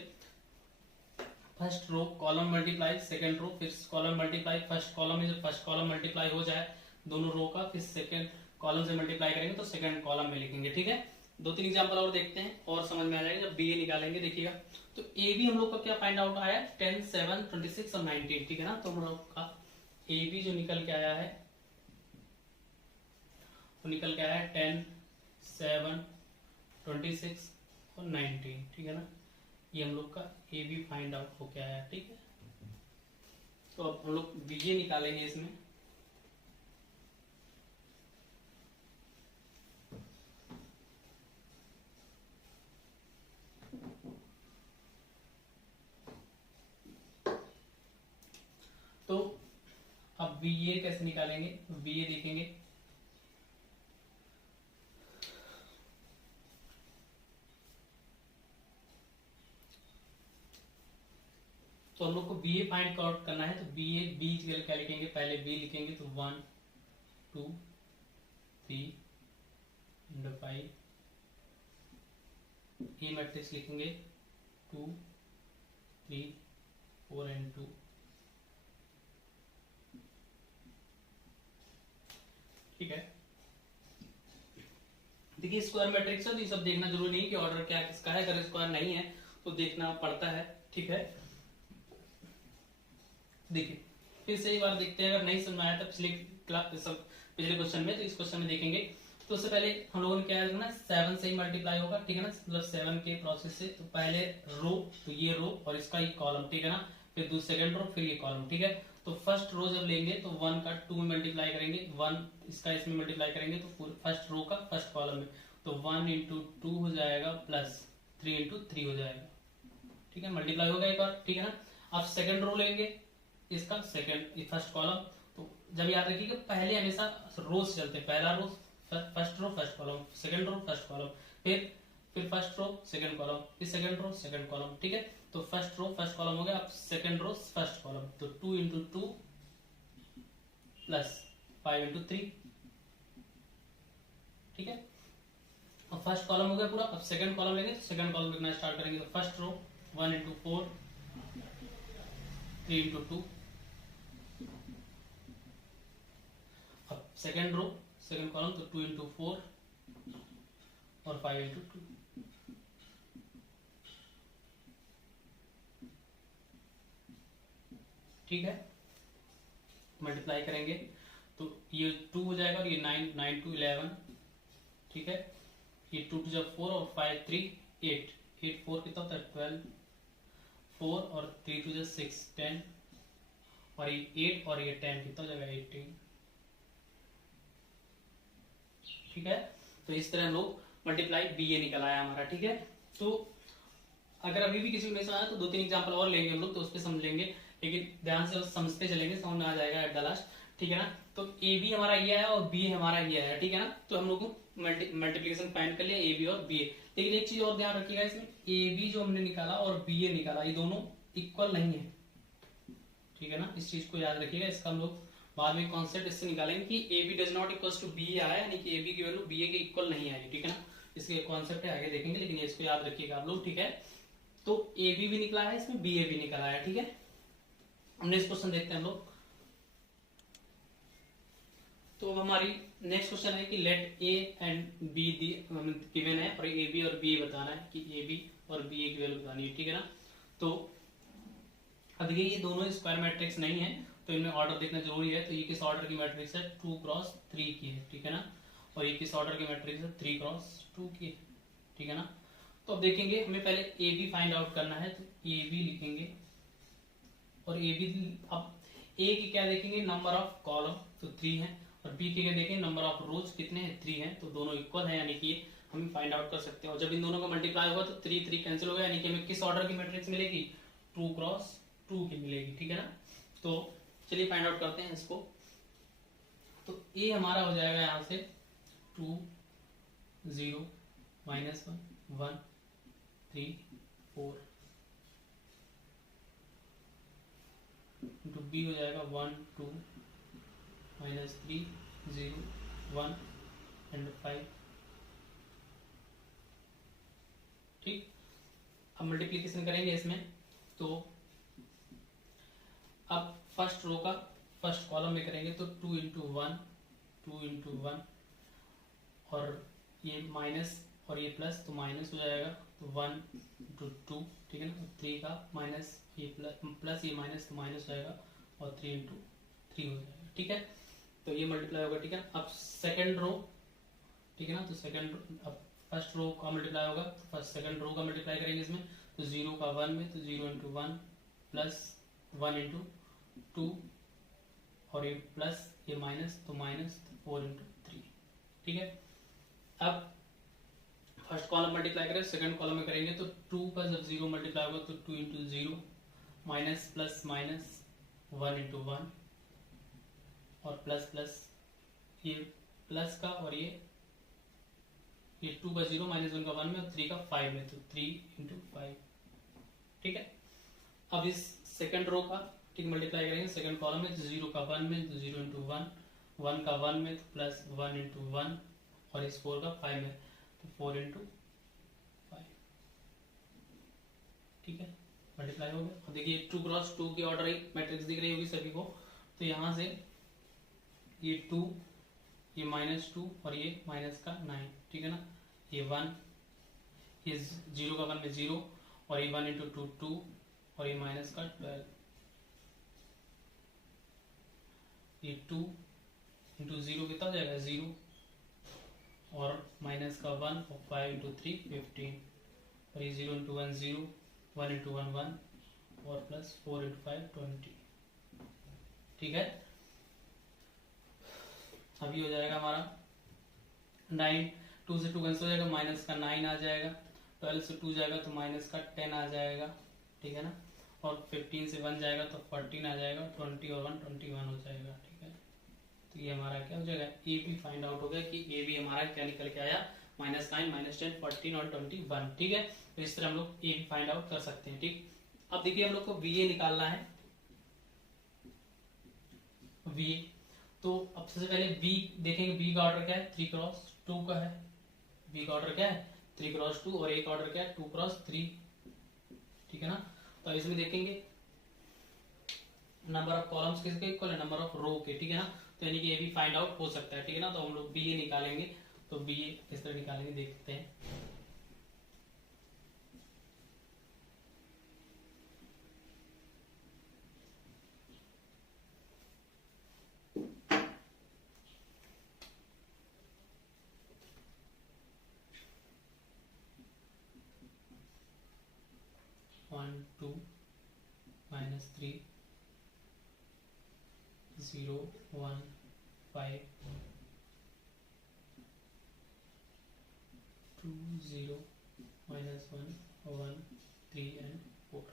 first row column multiply, second row फिर कॉलम मल्टीप्लाई, फर्स्ट कॉलम में जब फर्स्ट कॉलम मल्टीप्लाई हो जाए दोनों रो का, फिर सेकंड कॉलम से मल्टीप्लाई करेंगे तो सेकंड कॉलम में लिखेंगे। ठीक है, 2-3 एग्जांपल और देखते हैं और समझ में आ जाएगा जब बी ए निकालेंगे। देखिएगा, तो ए बी हम लोग का क्या फाइंड आउट आया, 10, 7, 26 और 19। ठीक है ना, तो हम लोग का ए बी जो निकल के आया है वो निकल के आया है 10, 7, 26 और 19। ठीक है ना, ये हम लोग का ए बी फाइंड आउट हो गया है। ठीक है, तो अब हम लोग बी ए निकालेंगे इसमें। तो अब बी ए कैसे निकालेंगे, बी ए देखेंगे, तो हम लोग को बी ए फाइंड आउट करना है। तो बी ए बी क्या लिखेंगे, पहले बी लिखेंगे तो 1, 2, 3 एंड 5, ए मैट्रिक्स लिखेंगे 2, 3, 4 एंड 2। ठीक है, देखिए स्क्वायर मैट्रिक्स है तो ये सब देखना जरूरी नहीं कि ऑर्डर क्या किसका है, अगर स्क्वायर नहीं है तो देखना पड़ता है। ठीक है, देखिए फिर से एक बार देखते हैं, अगर नहीं समझ में आया तो पिछले क्वेश्चन में, तो इस क्वेश्चन में देखेंगे। तो उससे पहले हम लोगों ने क्या करना, 7 से ही मल्टीप्लाई होगा। ठीक है ना, मतलब 7 के प्रोसेस से, तो पहले रो, तो ये रो और इसका ये कॉलम। ठीक है ना, फिर दूसरा सेकंड रो, फिर ये कॉलम। ठीक है, तो फर्स्ट रो जब लेंगे तो 1 का 2 में मल्टीप्लाई करेंगे, 1 इसका इसमें मल्टीप्लाई करेंगे तो फर्स्ट रो का फर्स्ट कॉलम में, तो 1 इंटू 2 हो जाएगा प्लस 3 इंटू 3 हो जाएगा। ठीक है, मल्टीप्लाई हो गया एक बार। ठीक है ना, अब सेकंड रो लेंगे, इसका सेकंड फर्स्ट कॉलम। तो जब याद रखिएगा पहले हमेशा रो से चलते हैं, पहला row first row first column, second row first column, फिर फर्स्ट रो सेकंड कॉलम, फिर सेकंड रो सेकंड कॉलम। ठीक है, तो फर्स्ट रो फर्स्ट कॉलम हो गया, अब सेकंड रो फर्स्ट कॉलम, तो 2 इंटू 2 प्लस 5 इंटू 3। ठीक है, अब फर्स्ट कॉलम हो गया पूरा, अब सेकंड कॉलम लेंगे तो सेकंड कॉलम लिखना स्टार्ट करेंगे। तो फर्स्ट रो 1 इंटू 4, 3 इंटू 2, अब सेकंड रो सेकंड कॉलम तो 2 इंटू 4 और 5 इंटू 2। ठीक है, मल्टीप्लाई करेंगे तो ये 2 हो जाएगा और ये 9, 9 टू 11। ठीक है, ये 2 टू जब 4 और 5 3 8, 8 4 कितना होता है 12, 4 और 3 टू जब 6 10, और ये 8 और ये 10 कितना हो जाएगा 18। ठीक है, तो इस तरह हम लोग मल्टीप्लाई बी ए निकल आया हमारा। ठीक है, तो अगर अभी भी किसी को नहीं समझ आया तो 2-3 एग्जांपल और लेंगे हम लोग, तो उस पर समझ लेंगे, लेकिन ध्यान से समझते चलेंगे, समझ में आ जाएगा एट द लास्ट। ठीक है ना, तो ए बी हमारा ये है और बी हमारा ये है। ठीक है ना, तो हम लोग को मल्टीप्लीकेशन फाइंड कर लिया ए बी और बी ए। लेकिन एक चीज और ध्यान रखिएगा, इसमें ए बी जो हमने निकाला और बी ए निकाला, ये दोनों इक्वल नहीं है। ठीक है ना, इस चीज को याद रखिएगा, इसका हम लोग बाद में कॉन्सेप्ट इससे निकालेंगे कि A B does not equal to B A आया, यानी कि ए बी की वैल्यू बी ए के इक्वल नहीं आएगी। ठीक है ना, इसके कॉन्सेप्ट है आगे देखेंगे, लेकिन इसको याद रखिएगा आप लोग। ठीक है, तो ए बी भी निकला है, इसमें बी ए भी निकला है। ठीक है, हम नेक्स्ट क्वेश्चन देखते हैं हम लोग। तो अब हमारी नेक्स्ट क्वेश्चन है कि let A and B given है, और ए बी और बी बताना है कि ए बी और बी ए की वैल्यू बतानी है। ठीक है ना, तो अब देखिए ये दोनों स्क्वायर मैट्रिक्स नहीं है, तो इनमें ऑर्डर देखना जरूरी है। तो ये किस ऑर्डर की मैट्रिक्स है, 2 क्रॉस 3 की है। ठीक है ना, और ये किस ऑर्डर की मैट्रिक्स है, 3 क्रॉस 2 की है। ठीक है ना, तो अब देखेंगे हमें पहले ए बी फाइंड आउट करना है, तो ए बी लिखेंगे, और ए बी अब ए की क्या देखेंगे, नंबर ऑफ कॉलम तो 3 है, और बी के क्या देखेंगे, नंबर ऑफ रोज कितने हैं 3 है, तो दोनों इक्वल है, यानी कि हम फाइंड आउट कर सकते हैं। और जब इन दोनों का मल्टीप्लाई होगा तो 3 3 कैंसिल हो गया, यानी कि हमें किस ऑर्डर की मैट्रिक्स मिलेगी, 2 क्रॉस 2 की मिलेगी, ठीक है ना। तो चलिए फाइंड आउट करते हैं इसको। तो ए हमारा हो जाएगा यहाँ से 2 0 -1 1 3 4 इंटू बी हो जाएगा 1 2 -3 0 1 एंड 5, ठीक। अब मल्टीप्लीकेशन करेंगे इसमें। तो अब फर्स्ट रो का फर्स्ट कॉलम में करेंगे तो 2 इंटू 1 2 इंटू 1 और ये माइनस और ये प्लस, तो माइनस हो जाएगा तो 1 इंटू 2, ठीक है ना। 3 का माइनस ये प्लस ये माइनस, तो माइनस हो जाएगा और 3 इंटू 3 हो जाएगा, ठीक है। तो ये मल्टीप्लाई होगा, ठीक है। अब सेकंड रो, ठीक है ना। तो सेकंड अब फर्स्ट रो का मल्टीप्लाई होगा तो फर्स्ट सेकंड रो का मल्टीप्लाई करेंगे इसमें। तो 0 का 1 में तो 0 इंटू 1 प्लस 1 इंटू 2 और ये प्लस ये माइनस, तो माइनस 4 इंटू 3, ठीक है। अब फर्स्ट कॉलम मल्टीप्लाई करें, सेकंड कॉलम में करेंगे तो 2 का जब 0 मल्टीप्लाई होगा तो 2 into 0 minus plus minus 1 into 1 और प्लस प्लस ये प्लस का और ये 2 का 0 माइनस 1 का 1 में और 3 का 5 में, तो 3 इंटू 5, ठीक है। अब इस सेकंड रो का ठीक मल्टीप्लाई करेंगे सेकंड कॉलम में, तो 0 का 1 में तो 0 इंटू 1 1 का 1 में तो प्लस 1 इंटू 1 और इस 4 का 5 में तो 4 इंटू 5, ठीक है। मल्टीप्लाई हो गया। अब देखिए 2 क्रॉस 2 की ऑर्डर मैट्रिक्स दिख रही होगी सभी को। तो यहाँ से ये 2 ये -2 और ये माइनस का 9, ठीक है ना। ये 1 ये 0 का 1 में 0 और ये 1 इंटू 2 2 और ये माइनस का 12, ये 2 इंटू 0 कितना हो जाएगा 0 और माइनस का 1 और 5 इंटू 3 15 और ये 0 इंटू 1 0 1 इंटू 1 1 और प्लस 4 इंटू 5 20, ठीक है। अभी हो जाएगा हमारा 9 2 से 2 कैंसिल हो जाएगा, माइनस का 9 आ जाएगा, 12 से 2 जाएगा तो माइनस का 10 आ जाएगा, ठीक है ना। और 15 से 1 जाएगा तो 14 आ जाएगा, 20 और 1 21 हो जाएगा, ठीक है। तो ये हमारा क्या हो जाएगा ए बी फाइंड आउट हो गया कि ए बी हमारा क्या निकल के आया -9 -10 14 और 21, ठीक है। तो इस तरह हम लोग ए बी फाइंड आउट कर सकते हैं, ठीक। अब देखिए हम लोग को बी ए निकालना है, बी ए। तो अब सबसे पहले बी देखेंगे, बी का ऑर्डर क्या है 3 क्रॉस 2 का है, बी का ऑर्डर क्या है 3 क्रॉस 2 और ए का ऑर्डर क्या है 2 क्रॉस 3, ठीक है ना। तो इसमें देखेंगे नंबर ऑफ कॉलम्स किसके इक्वल है नंबर ऑफ रो के, ठीक है ना। तो यानी कि ये भी फाइंड आउट हो सकता है, ठीक है ना। तो हम लोग बी ए निकालेंगे, तो बी ए किस तरह निकालेंगे देखते हैं। -1 2 -3 0 1 5 2 0 -1 1 3 एंड 4,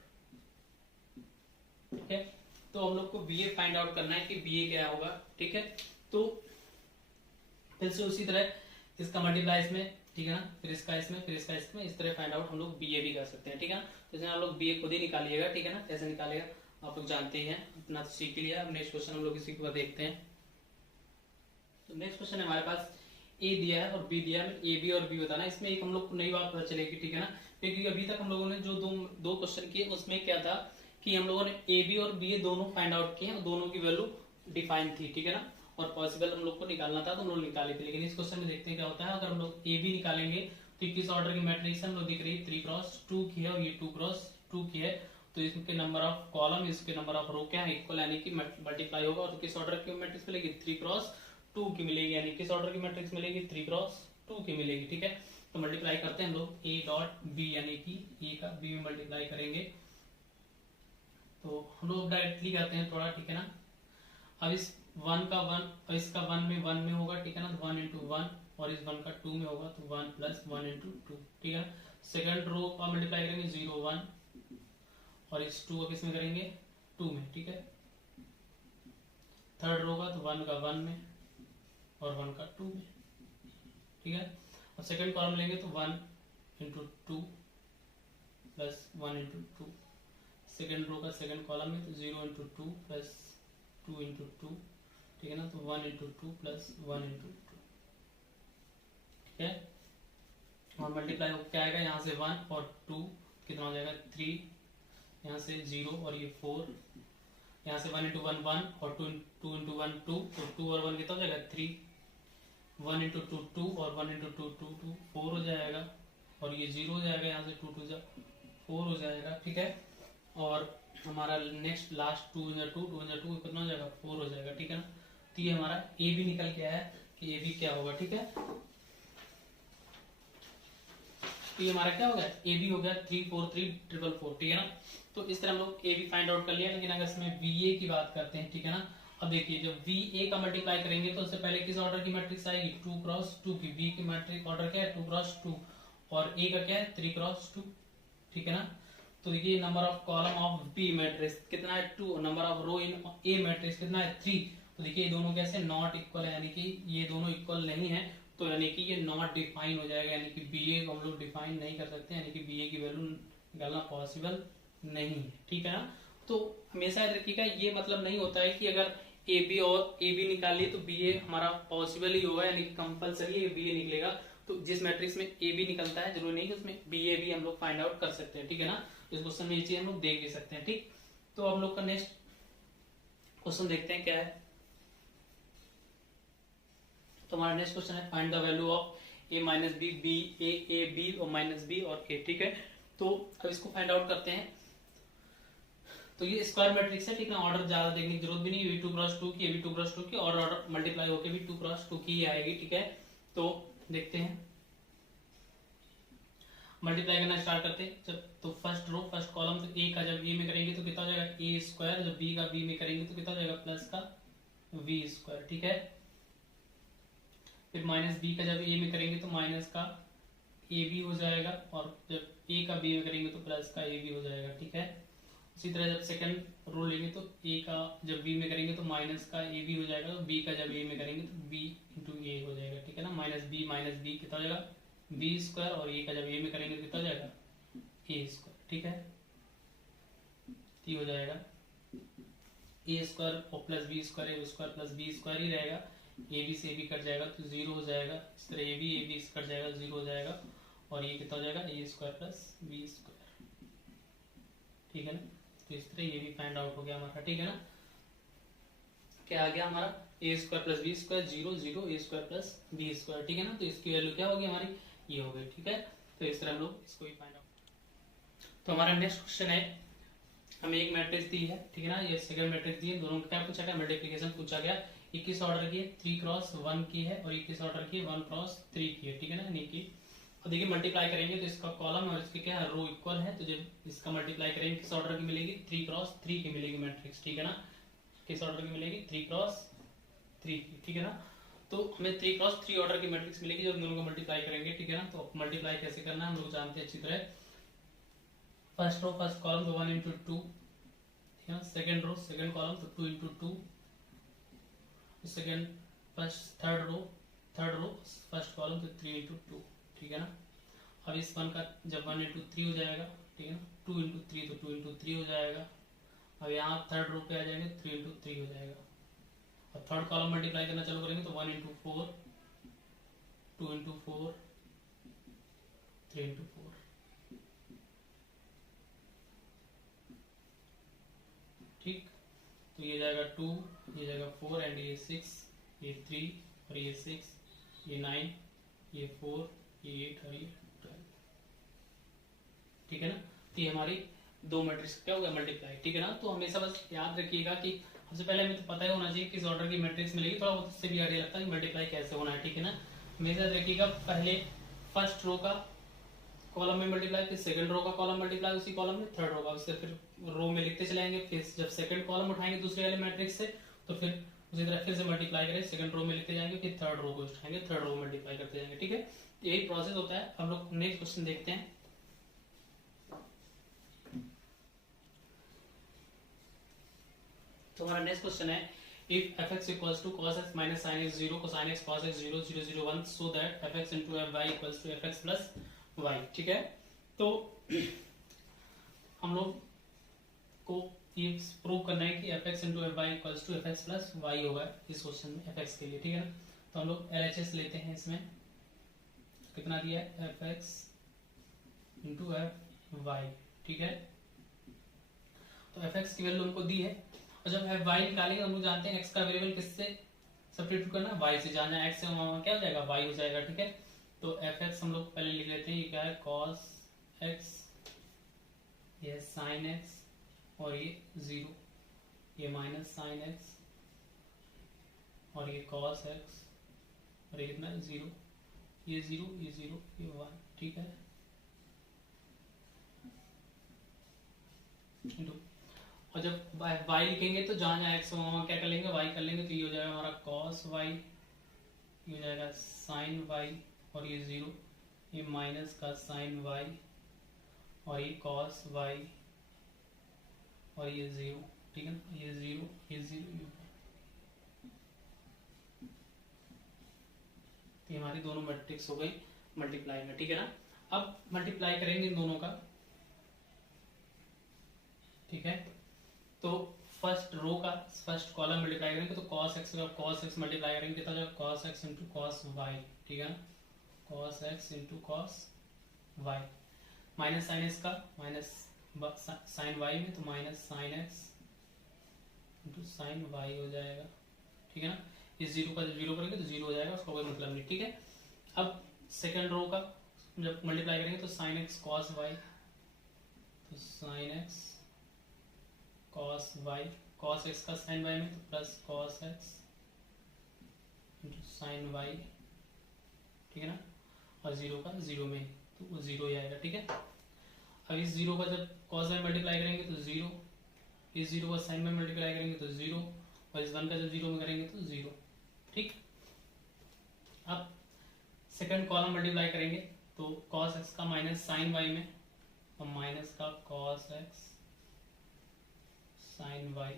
ठीक है। तो हम लोग को बी ए फाइंड आउट करना है कि बी ए क्या होगा, ठीक है। तो फिर से उसी तरह इसका मल्टीप्लाई इसमें, ठीक है ना, फिर इसका इसमें, फिर इसका इसमें, इस तरह फाइंड आउट हम लोग बी ए भी कर सकते हैं, ठीक है ना। तो इसमें आप लोग बी ए खुद ही निकालिएगा, ठीक है ना। कैसे निकालेगा आप लोग जानते हैं, अपना तो सीख लिया। अब नेक्स्ट क्वेश्चन हम लोग इसी को देखते हैं। तो नेक्स्ट क्वेश्चन हमारे पास ए दिया है और बी दिया है, ए बी और बी बताना। इसमें एक हम लोग को नई बात पता चलेगी, ठीक है ना, क्योंकि अभी तक हम लोगों ने जो दो क्वेश्चन किए उसमें क्या था कि हम लोगों ने ए बी और बी ए दोनों फाइंड आउट किए और दोनों की वैल्यू डिफाइन थी, ठीक है ना, और पॉसिबल हम लोग को निकालना था तो हम लोग निकाले थे। लेकिन इस क्वेश्चन में देखते हैं क्या होता है। अगर हम लोग ए बी निकालेंगे तो किस ऑर्डर की मैट्रिक्स हम लोग दिख रही है 3 क्रॉस 2 की है और ये 2 क्रॉस 2 की है। तो इसके नंबर ऑफ कॉलम इसके नंबर ऑफ रो क्या है इक्वल, यानी कि मल्टीप्लाई होगा। और किस ऑर्डर की मैट्रिक्स मिलेगी 3 क्रॉस 2 की मिलेगी, यानी किस ऑर्डर की मैट्रिक्स मिलेगी 3 क्रॉस 2 की मिलेगी, ठीक है। तो मल्टीप्लाई करते हैं हम लोग ए डॉट बी, यानी कि ए का बी में मल्टीप्लाई करेंगे। तो हम लोग डायरेक्टली करते हैं थोड़ा, ठीक है ना। अब इस 1 का 1 और इसका 1 में होगा, ठीक है ना। तो 1 इंटू 1 और इस 1 का 2 में होगा तो 1 प्लस 1 इंटू 2, ठीक है। सेकंड रो का मल्टीप्लाई करेंगे 0 1 और इस 2 का किस में करेंगे 2 में, ठीक है। थर्ड रो का तो 1 का 1 में और 1 का 2 में, ठीक है। और सेकंड कॉलम लेंगे तो 1 into 2 plus 1 into 2, second row का सेकेंड कॉलम में तो 0 इंटू 2 प्लस 2 इंटू 2, ठीक है ना। तो 1 इंटू 2 प्लस 1 इंटू 2, ठीक है। और मल्टीप्लाई क्या आएगा, यहाँ से 1 और 2 कितना हो जाएगा 3, यहाँ से 0 और ये 4, यहाँ से 1 इंटू 1 1 और 2 इंटू 1 2, तो 2 और 1 कितना हो जाएगा 3, 1 इंटू 2 2 और 1 इंटू 2 2 2 4 हो जाएगा, और ये 0 हो जाएगा, यहाँ से 2 2 जा 4 हो जाएगा, ठीक है। और हमारा नेक्स्ट लास्ट 2 इंटू 2 2 कितना हो जाएगा 4 हो जाएगा, ठीक है ना। तो ये हमारा ए भी निकल के आया है कि ए भी क्या होगा, ठीक है। तो ये हमारा क्या हो गया, ए बी हो गया 3 4 3 4 4, ठीक है ना। तो इस तरह हम लोग ए बी फाइंड आउट कर लिया। लेकिन अगर इसमें वी ए की बात करते हैं, ठीक है ना। अब देखिए जब वी ए का मल्टीप्लाई करेंगे तो उससे पहले किस ऑर्डर की मैट्रिक्स आएगी 2 क्रॉस 2 की। वी की मैट्रिक ऑर्डर क्या है 2 क्रॉस 2 और ए का क्या है 3 क्रॉस 2, ठीक है ना। तो देखिए number of column of B matrix कितना है 2, number of row in A matrix कितना है 3। तो देखिए ये दोनों कैसे नॉट इक्वल है, यानी कि ये दोनों इक्वल नहीं है, तो यानी कि ये नॉट डिफाइन हो जाएगा, यानी कि बी ए को हम लोग डिफाइन नहीं कर सकते, यानी कि बी ए की वैल्यू निकालना पॉसिबल नहीं है, ठीक है ना। तो हमेशा याद रखिएगा ये मतलब नहीं होता है कि अगर ए बी और ए बी निकाल लिए तो बी ए हमारा पॉसिबल ही होगा, यानी कि कंपलसरी बी ए निकलेगा। तो जिस मैट्रिक्स में ए बी निकलता है जरूरी नहीं कि उसमें बी ए भी हम लोग फाइंड आउट कर सकते हैं, ठीक है ना। इस क्वेश्चन में ये चीज हम लोग देख भी सकते हैं, ठीक। तो हम लोग का नेक्स्ट क्वेश्चन देखते हैं क्या है। तो हमारा नेक्स्ट क्वेश्चन है find the value of A minus B, B A B और माइनस बी और ए, ठीक है। तो अब इसको फाइंड आउट करते हैं। तो ये स्क्वायर मैट्रिक्स है, ठीक है। ऑर्डर ज्यादा देखने की जरूरत भी नहीं, ये 2 क्रॉस 2 की, ये भी 2 क्रॉस 2 की, और ऑर्डर मल्टीप्लाई होकर भी 2 क्रॉस 2 की आएगी, ठीक है। तो देखते हैं, मल्टीप्लाई करना स्टार्ट करते हैं। जब तो फर्स्ट रो फर्स्ट कॉलम तो ए का जब ए में करेंगे तो कितना हो जाएगा ए स्क्वायर, जब बी का बी में करेंगे तो कितना हो जाएगा प्लस का वी स्क्वायर, ठीक है। फिर माइनस बी का जब ए में करेंगे तो माइनस का ए बी हो जाएगा, और जब ए का बी में करेंगे तो प्लस का ए बी हो जाएगा, ठीक है। उसी तरह जब सेकंड रो लेंगे तो ए का जब बी में करेंगे तो माइनस का ए बी हो जाएगा, तो बी का जब ए में करेंगे तो बी इंटू ए हो जाएगा, ठीक है ना। माइनस बी कितना हो जाएगा बी स्क्वायर, और ए का जब ए में करेंगे तो कितना हो जाएगा ए स्क्वायर, ठीक है। ये हो जाएगा ए स्क्वायर और plus B square, A square plus B square ही रहेगा। ए बी से ए बी कट जाएगा तो 0 हो जाएगा, इस तरह ए बी कट जाएगा 0 हो जाएगा, और ये कितना हो जाएगा A square plus B square, ठीक है ना। तो इस तरह ये भी फाइंड आउट हो गया हमारा, ठीक है ना। क्या आ गया हमारा ए स्क्वायर प्लस बी स्क्वायर 0 0 ए स्क्वायर प्लस बी स्क्वायर, ठीक है ना। तो इसकी वैल्यू क्या होगी हमारी ये हो गई, ठीक है। तो इस तरह हम लोग इसको भी फाइंड आउट। तो हमारा नेक्स्ट क्वेश्चन है, हमें एक मैट्रिक्स दी है, ठीक है ना। ये सेकंड मैट्रिक्स दी है, दोनों का क्या पूछा गया मल्टीप्लिकेशन पूछा गया। 21 ऑर्डर की है 3 क्रॉस 1 की है, और 21 ऑर्डर की 1 क्रॉस 3 की है, ठीक है ना। यानी कि और देखिए मल्टीप्लाई करेंगे तो इसका कॉलम और इसके क्या है रो इक्वल है, तो जब इसका मल्टीप्लाई करेंगे किस ऑर्डर की मिलेगी 3 क्रॉस 3 की मिलेगी मैट्रिक्स, ठीक है ना। किस ऑर्डर की मिलेगी 3 क्रॉस 3 की, ठीक है ना। तो हमें 3 क्रॉस 3 ऑर्डर की मैट्रिक्स मिलेगी जब दोनों को मल्टीप्लाई करेंगे, ठीक है ना। तो मल्टीप्लाई कैसे करना है हम लोग जानते हैं अच्छी तरह। फर्स्ट रो फर्स्ट कॉलम तो 1 into 2, second row second column तो 2 into 2, second first third row first column तो 3 इंटू 2, ठीक है ना। अब इस 1 का जब 1 इंटू 3 हो जाएगा, ठीक है ना। 2 इंटू 3 तो 2 इंटू 3 हो जाएगा। अब यहाँ थर्ड रो पे आ जाएंगे 3 इंटू 3 हो जाएगा, और थर्ड कॉलम मल्टीप्लाई करना चालू करेंगे तो 1 इंटू 4 2 इंटू 4 3 इंटू 4, ठीक। तो ये जाएगा 2, ये जाएगा 4 एंड ये 6, ये 3 और ये 6, ये 9, ये 4, ये 8 और ये 12, ठीक है ना। तो ये हमारी दो मैट्रिक्स क्या हो गया मल्टीप्लाई, ठीक है ना। तो हमेशा बस याद रखिएगा कि सबसे पहले हमें तो पता ही होना चाहिए किस ऑर्डर की मैट्रिक्स मिलेगी, थोड़ा बहुत उससे भी आइडिया लगता है कि मल्टीप्लाई कैसे होना है, ठीक है ना। हमेशा याद रखिएगा पहले फर्स्ट रो का कॉलम में मल्टीप्लाई, फिर सेकंड रो का कॉलम मल्टीप्लाई उसी कॉलम में, थर्ड रो का, उससे फिर रो में लिखते चलाएंगे। फिर जब सेकंड कॉलम उठाएंगे दूसरे वाले मैट्रिक्स से तो फिर उसी तरह फिर से मल्टीप्लाई करें, सेकंड रो में लिखते जाएंगे, फिर थर्ड रो को उठाएंगे, थर्ड रो में मल्टीप्लाई करते जाएंगे, ठीक है। यही प्रोसेस होता है। हम लोग नेक्स्ट क्वेश्चन देखते हैं। तो हमारा नेक्स्ट क्वेश्चन है if fx equals to cos x minus sin x 0 cosine x cos x 0 0 0 1 so that fx into fy equals to fx plus y। ठीक है, तो हम लोग को ये प्रूव करना है कि fx into fy equals to fx plus y होगा इस क्वेश्चन में fx के लिए। ठीक है ना, तो हम लोग LHS लेते हैं। इसमें कितना दिया है fx into fy। ठीक है, तो fx की वैल्यू हमको दी है और जब fy निकालेंगे हम लोग जानते हैं x का वेरिएबल किससे सब्स्टिट्यूट करना, y से। जाना x से वहां क्या हो जाएगा, y हो जाएगा। ठीक है, तो fx हम लोग पहले लिख लेते हैं, ये क्या है cos x, ये sin x और ये 0, ये माइनस sin x और ये cos x और ये कितना 0, ये 0 ये 0 ये 1। ठीक है, और जब y लिखेंगे तो जहाँ जहाँ x वहाँ क्या कर लेंगे, y कर लेंगे, तो ये हो जाएगा हमारा cos y, ये हो जाएगा sin y और ये 0, ये माइनस का sin y और ये cos y और ये 0। ठीक है ना, ये 0 ये 0 ये हमारी दोनों मैट्रिक्स हो गई मल्टीप्लाई में। ठीक है ना, अब मल्टीप्लाई करेंगे इन दोनों का। ठीक है, तो फर्स्ट रो का फर्स्ट कॉलम मल्टीप्लाई करेंगे तो cos x का cos x मल्टीप्लाई करेंगे कितना जाएगा cos x into cos y। ठीक है ना, cos x into cos y minus sin x का माइनस sin y में तो minus sin x into sin y हो जाएगा। ठीक है ना, इस 0 का जब 0 करेंगे तो 0 हो जाएगा, उसका कोई मतलब नहीं। ठीक है, अब सेकेंड रो का जब मल्टीप्लाई करेंगे तो sin x cos y, तो sin x cos y, cos x का sin y में तो plus cos x sin y। ठीक है ना, और 0 का 0 में तो वो 0 ही आएगा। ठीक है, अब इस 0 का जब cos y मल्टीप्लाई करेंगे तो 0, इस 0 का sin y मल्टीप्लाई करेंगे तो 0 और इस 1 का जब 0 में करेंगे तो 0। ठीक, अब सेकंड कॉलम मल्टीप्लाई करेंगे तो cos x का माइनस sin y में और माइनस का cos x sin y,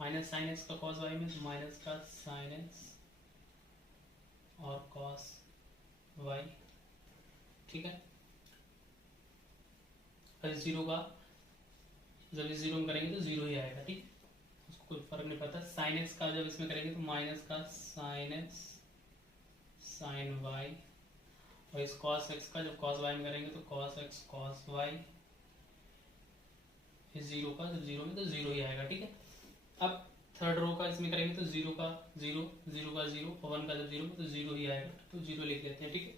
minus sin x का cos y में तो माइनस का sin x और cos y। ठीक है, और इस 0 का जब इस 0 में करेंगे तो 0 ही आएगा। ठीक, उसको कोई फर्क नहीं पड़ता। sin x का जब इसमें करेंगे तो माइनस का sin x sin y और इस cos x का जब cos y में करेंगे तो cos x cos y, इस 0 का जब 0 में तो 0 ही आएगा। ठीक है, अब थर्ड रो का इसमें करेंगे तो 0 का 0, 0 का 0 और 1 का जब 0 में तो 0 ही आएगा, तो 0 लिख लेते हैं। ठीक है,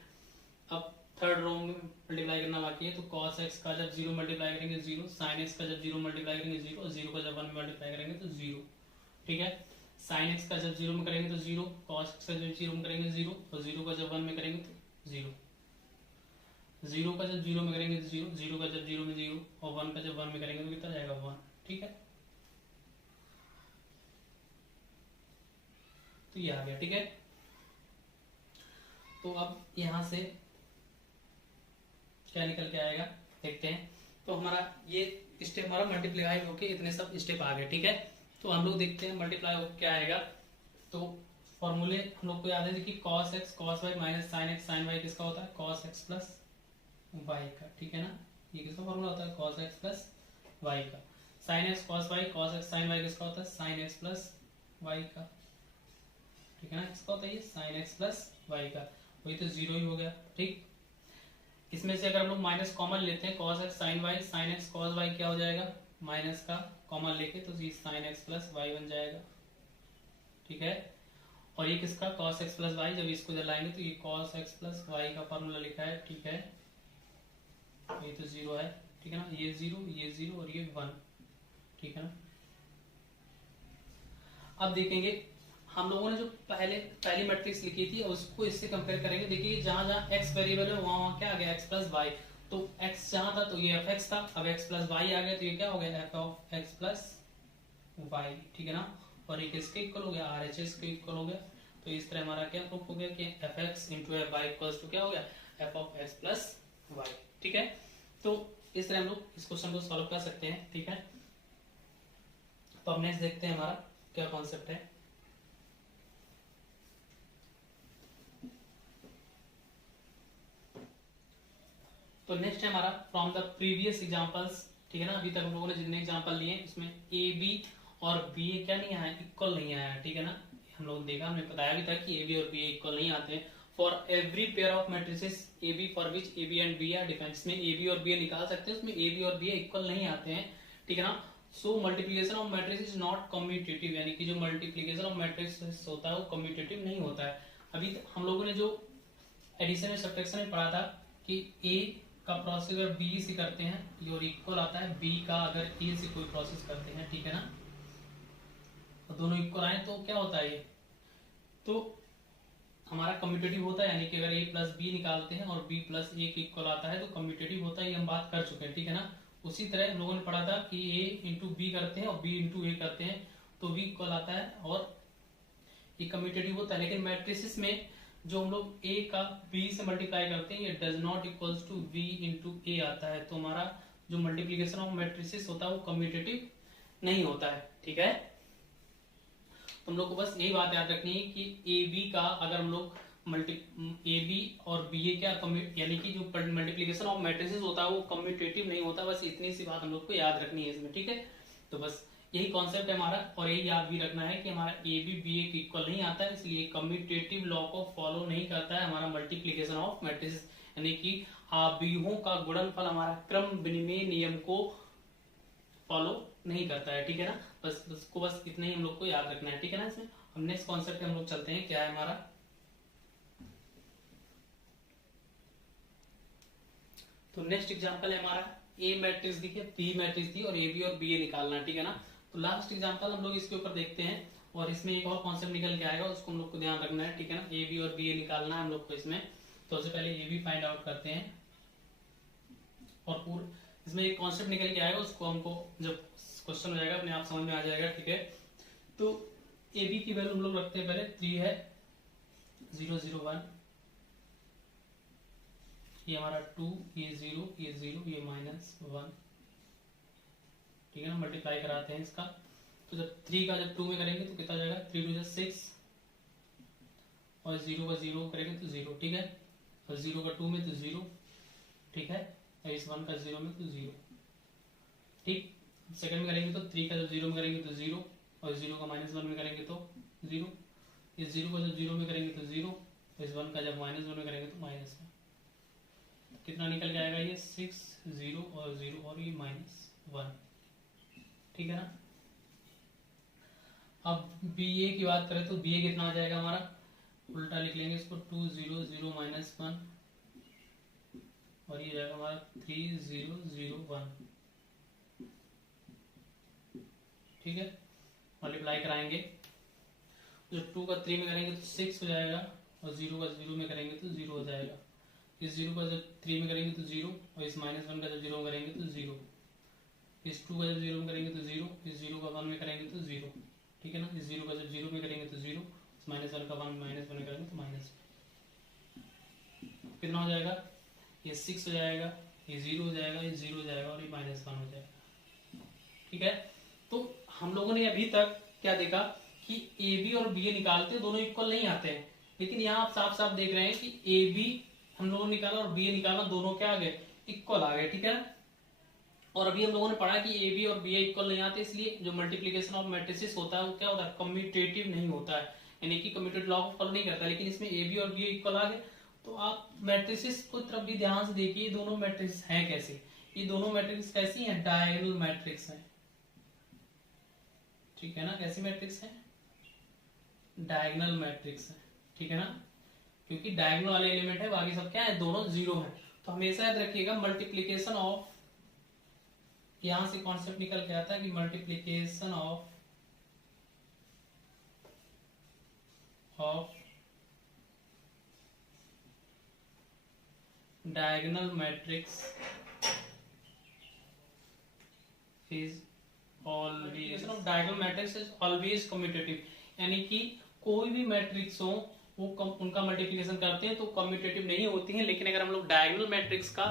अब थर्ड रो में मल्टीप्लाई करना बाकी है तो cos x का जब 0 मल्टीप्लाई करेंगे 0, sin x का जब 0 मल्टीप्लाई करेंगे 0 और 0 का जब 1 मल्टीप्लाई करेंगे तो 0। ठीक है, sin x का जब 0 में करेंगे तो 0, cos x का जब 0 में करेंगे 0 और 0 का जब 1 में करेंगे तो 0, 0 का जब 0 में करेंगे तो 0, 0 का जब 0 में 0 और 1 का जब 1 में करेंगे तो कितना जाएगा 1। ठीक है, तो ये आ गया। ठीक है, तो अब यहाँ से क्या निकल के आएगा देखते हैं। तो हमारा ये स्टेप हमारा मल्टीप्लाई होके इतने सब स्टेप आ गए। ठीक है, तो हम लोग देखते हैं मल्टीप्लाई होकर क्या आएगा। तो फॉर्मूले हम लोग को याद है कि cos x cos y minus sin x sin y किसका होता है cos x प्लस y का। ठीक है ना, ये किसका फॉर्मूला होता है cos x प्लस y का। sin x cos y cos x sin y किसका होता है sin x प्लस y का। ठीक है ना, किसका होता है ये sin x प्लस y का, वही तो 0 ही हो गया। ठीक, इसमें से अगर हम लोग माइनस कॉमन लेते हैं cos x sin y sin x cos y क्या हो जाएगा, माइनस का कॉमन लेके तो ये sin x प्लस y बन जाएगा। ठीक है, और ये किसका cos x प्लस y, जब इसको जलाएंगे तो ये cos x प्लस y का फॉर्मूला लिखा है। ठीक है, ये तो 0 है। ठीक है ना, ये 0 और ये 1। ठीक है ना, अब देखेंगे हम लोगों ने जो पहली मैट्रिक्स लिखी थी उसको इससे कंपेयर करेंगे। देखिए जहां जहां x वेरिएबल है वहां क्या आ गया x प्लस वाई, तो x जहां था तो ये fx था, अब x प्लस वाई आ गया तो ये क्या हो गया f of x plus y. ठीक है ना, और ये किसके इक्वल हो गया RHS के इक्वल हो गया। तो इस तरह हमारा क्या प्रूफ हो गया कि fx into fy equals to क्या हो गया f of x plus y. ठीक है, तो इस तरह हम लोग इस क्वेश्चन को सॉल्व कर सकते हैं। ठीक है, तो अब नेक्स्ट देखते हैं हमारा क्या कॉन्सेप्ट है। तो नेक्स्ट है हमारा फ्रॉम द प्रीवियस एग्जांपल्स, ठीक है ना। अभी तक हम लोगों ने जितने एग्जांपल लिए उसमें ए बी और बी ए क्या नहीं आया, इक्वल नहीं आया, ठीक है ना। हम लोग देखा, हमने बताया भी था कि ए बी और बी ए इक्वल नहीं आते हैं। For every pair of matrices A B for which A B and B are different, इसमें ए बी और बी ए निकाल सकते हैं, उसमें ए बी और बी ए इक्वल नहीं आते हैं, ठीक है ना। So multiplication of matrix is not commutative, यानी कि जो मल्टीप्लीकेशन ऑफ मैट्रिक्स होता है वो कम्यूटेटिव नहीं होता है। अभी हम लोगों ने जो एडिशन और सब्ट्रैक्शन में पढ़ा था कि ए का प्रोसेस अगर बी से करते हैं और इक्वल आता है बी का अगर ए से कोई प्रोसेस करते हैं, ठीक है ना, तो दोनों इक्वल आए तो क्या होता है, ये तो हमारा कम्यूटेटिव होता है। यानी कि अगर ए प्लस बी निकालते हैं और बी प्लस ए के इक्वल आता है तो कम्यूटेटिव होता है, ये हम बात कर चुके हैं, ठीक है ना। उसी तरह हम लोगों ने पढ़ा था कि ए इंटू बी करते हैं और बी इंटू ए करते हैं तो बी इक्वल आता है और ये कम्यूटेटिव होता है। लेकिन मैट्रिसेस में जो हम लोग a का b से मल्टीप्लाई करते हैं ये does not equals to v into A आता है, तो हमारा जो मल्टीप्लीकेशन ऑफ मैट्रिसेस होता है वो कम्यूटेटिव नहीं होता है, ठीक है। तो हम लोग को बस यही बात याद रखनी है कि ए बी का अगर हम लोग ए बी और बी ए क्या यानी कि जो मल्टीप्लीकेशन ऑफ मैट्रिसेस होता है वो कम्यूटेटिव नहीं होता, बस इतनी सी बात हम लोग को याद रखनी है इसमें, ठीक है। तो बस यही कॉन्सेप्ट है हमारा, और यही याद भी रखना है कि हमारा ए बी बी ए के इक्वल नहीं आता है, इसलिए कम्यूटेटिव लॉ को फॉलो नहीं करता है हमारा मल्टीप्लीकेशन ऑफ मैट्रिसेस, यानी कि आव्यूहों का गुणनफल हमारा क्रम विनिमय नियम को फॉलो नहीं करता है, ठीक है ना। बस इतना ही हम लोग को याद रखना है, ठीक है ना। इसमें हम नेक्स्ट कॉन्सेप्ट हम लोग चलते हैं, क्या है हमारा, तो नेक्स्ट एग्जांपल है हमारा ए मैट्रिक्स दी है, बी मैट्रिक्स दी और ए बी और बी ए निकालना, ठीक है ना। तो लास्ट एग्जांपल हम लोग इसके ऊपर देखते हैं और इसमें एक और कॉन्सेप्ट निकल के आएगा, उसको हम लोग को ध्यान रखना है, ठीक है ना। ए बी और बी ए निकालना है हम लोग को इसमें। तो सबसे पहले ए बी फाइंड आउट करते हैं और पूरा इसमें एक कॉन्सेप्ट निकल के आएगा, उसको हमको जब क्वेश्चन हो जाएगा अपने आप समझ में आ जाएगा, ठीक है। तो ए बी की वैल्यू हम लोग रखते हैं पहले 3 है 0 0 1, ये हमारा 2, ये 0 ये 0 ये -1, ठीक है ना। मल्टीप्लाई कराते हैं इसका, तो जब 3 का जब 2 में करेंगे तो कितना जाएगा, 3 2 6 और 0 का 0 करेंगे तो 0, ठीक है। और 0 का 2 में तो 0, ठीक है। और इस 1 का 0 में तो 0, ठीक। सेकंड में करेंगे तो 3 का जब 0 में करेंगे तो 0 और 0 का -1 में करेंगे तो 0, इस 0 को जब 0 में करेंगे तो 0, इस 1 का जब -1 में करेंगे तो -1, कितना निकल जाएगा ये 6 0 और 0 और ये -1, ठीक है ना। अब बी ए की बात करें तो बी ए कितना आ जाएगा हमारा, उल्टा लिख लेंगे इसको, 2 0 0 -1 और ये जाएगा हमारा 3 0 0 1, ठीक है। मल्टीप्लाई कराएंगे, जब 2 का 3 में करेंगे तो 6 हो जाएगा और 0 का 0 में करेंगे तो 0 हो जाएगा। इस 0 का जब 3 में करेंगे तो 0 और इस -1 का जब 0 में करेंगे तो 0, इस 2 का जब 0 में करेंगे तो 0, इस 0 का 1 में करेंगे तो 0, ठीक है ना। इस 0 का जब 0 में करेंगे तो 0, इस -1 का 1 में करेंगे तो -1, कितना हो जाएगा, ये 6 हो जाएगा, ये 0 हो जाएगा, ये 0 हो जाएगा और ये -1 हो जाएगा, ठीक है। तो हम लोगों ने अभी तक क्या देखा कि ए बी और बी ए निकालते दोनों इक्वल नहीं आते हैं, लेकिन यहाँ आप साफ साफ देख रहे हैं कि ए बी हम लोगों ने निकाला और बी ए निकाला, दोनों क्या आ गए, इक्वल आ गए, ठीक है। और अभी हम लोगों ने पढ़ा कि ए बी और बी ए इक्वल नहीं आते, इसलिए जो मल्टीप्लीकेशन ऑफ मैट्रिसेस होता है वो क्या होता है, कम्यूटेटिव नहीं होता है, यानी कि कम्यूटेटिव लॉ को फॉलो नहीं करता। लेकिन इसमें ए बी और बी ए इक्वल आ गए, तो आप मैट्रिसेस को तरफ भी ध्यान से देखिए, दोनों मैट्रिक्स हैं कैसे, ये दोनों मैट्रिक्स कैसी हैं, डायगोनल मैट्रिक्स हैं, ठीक है ना। कैसी मैट्रिक्स है, डायगोनल मैट्रिक्स है, ठीक है ना, क्योंकि डायगोनल वाले एलिमेंट है, बाकी सब क्या है, दोनों 0 है। तो हमेशा याद रखिएगा मल्टीप्लीकेशन ऑफ, यहां से कॉन्सेप्ट निकल के आता है कि multiplication of diagonal matrix is always, diagonal matrix is always commutative, यानी कि कोई भी मैट्रिक्स हो वो उनका मल्टीप्लिकेशन करते हैं तो कम्यूटेटिव नहीं होती है। लेकिन अगर हम लोग डायगोनल मैट्रिक्स का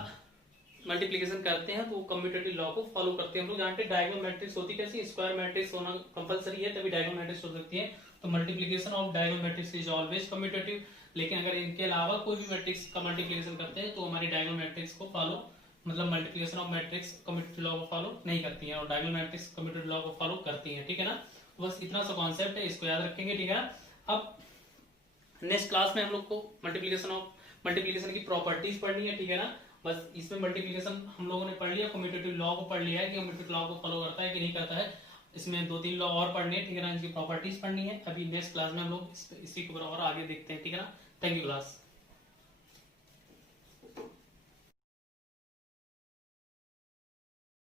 मल्टीप्लिकेशन करते हैं तो वो कम्यूटेटिव लॉ को फॉलो करते हैं। हम लोग जानते हैं डायगोनल मैट्रिक्स होती कैसी, स्क्वायर मैट्रिक्स होना कंपलसरी है तभी डायगोनल मैट्रिक्स हो सकती है। तो multiplication of diagonal matrix is always commutative. लेकिन अगर इनके अलावा कोई भी मैट्रिक्स का मल्टीप्लिकेशन करते हैं तो हमारी डायगोनल मैट्रिक्स को फॉलो, मतलब multiplication of matrix commutative law को फॉलो नहीं करती है और डायगोनल मैट्रिक्स कम्यूटेटिव लॉ को फॉलो करती है। ठीक है ना, बस इतना सा कॉन्सेप्ट है, इसको याद रखेंगे। ठीक है, अब नेक्स्ट क्लास में हम लोग को मल्टीप्लिकेशन की प्रॉपर्टीज पढ़नी है। ठीक है ना, बस इसमें मल्टीप्लिकेशन हम लोगों ने पढ़ लिया, कम्यूटेटिव लॉ को पढ़ लिया है कि कम्यूटेटिव लॉ को फॉलो करता है कि नहीं करता है। इसमें 2-3 लॉ और पढ़ने हैं। ठीक है ना, इनकी प्रॉपर्टीज पढ़नी है। अभी नेक्स्ट क्लास में हम लोग इसी के ऊपर और आगे देखते हैं। ठीक है ना, थैंक यू क्लास।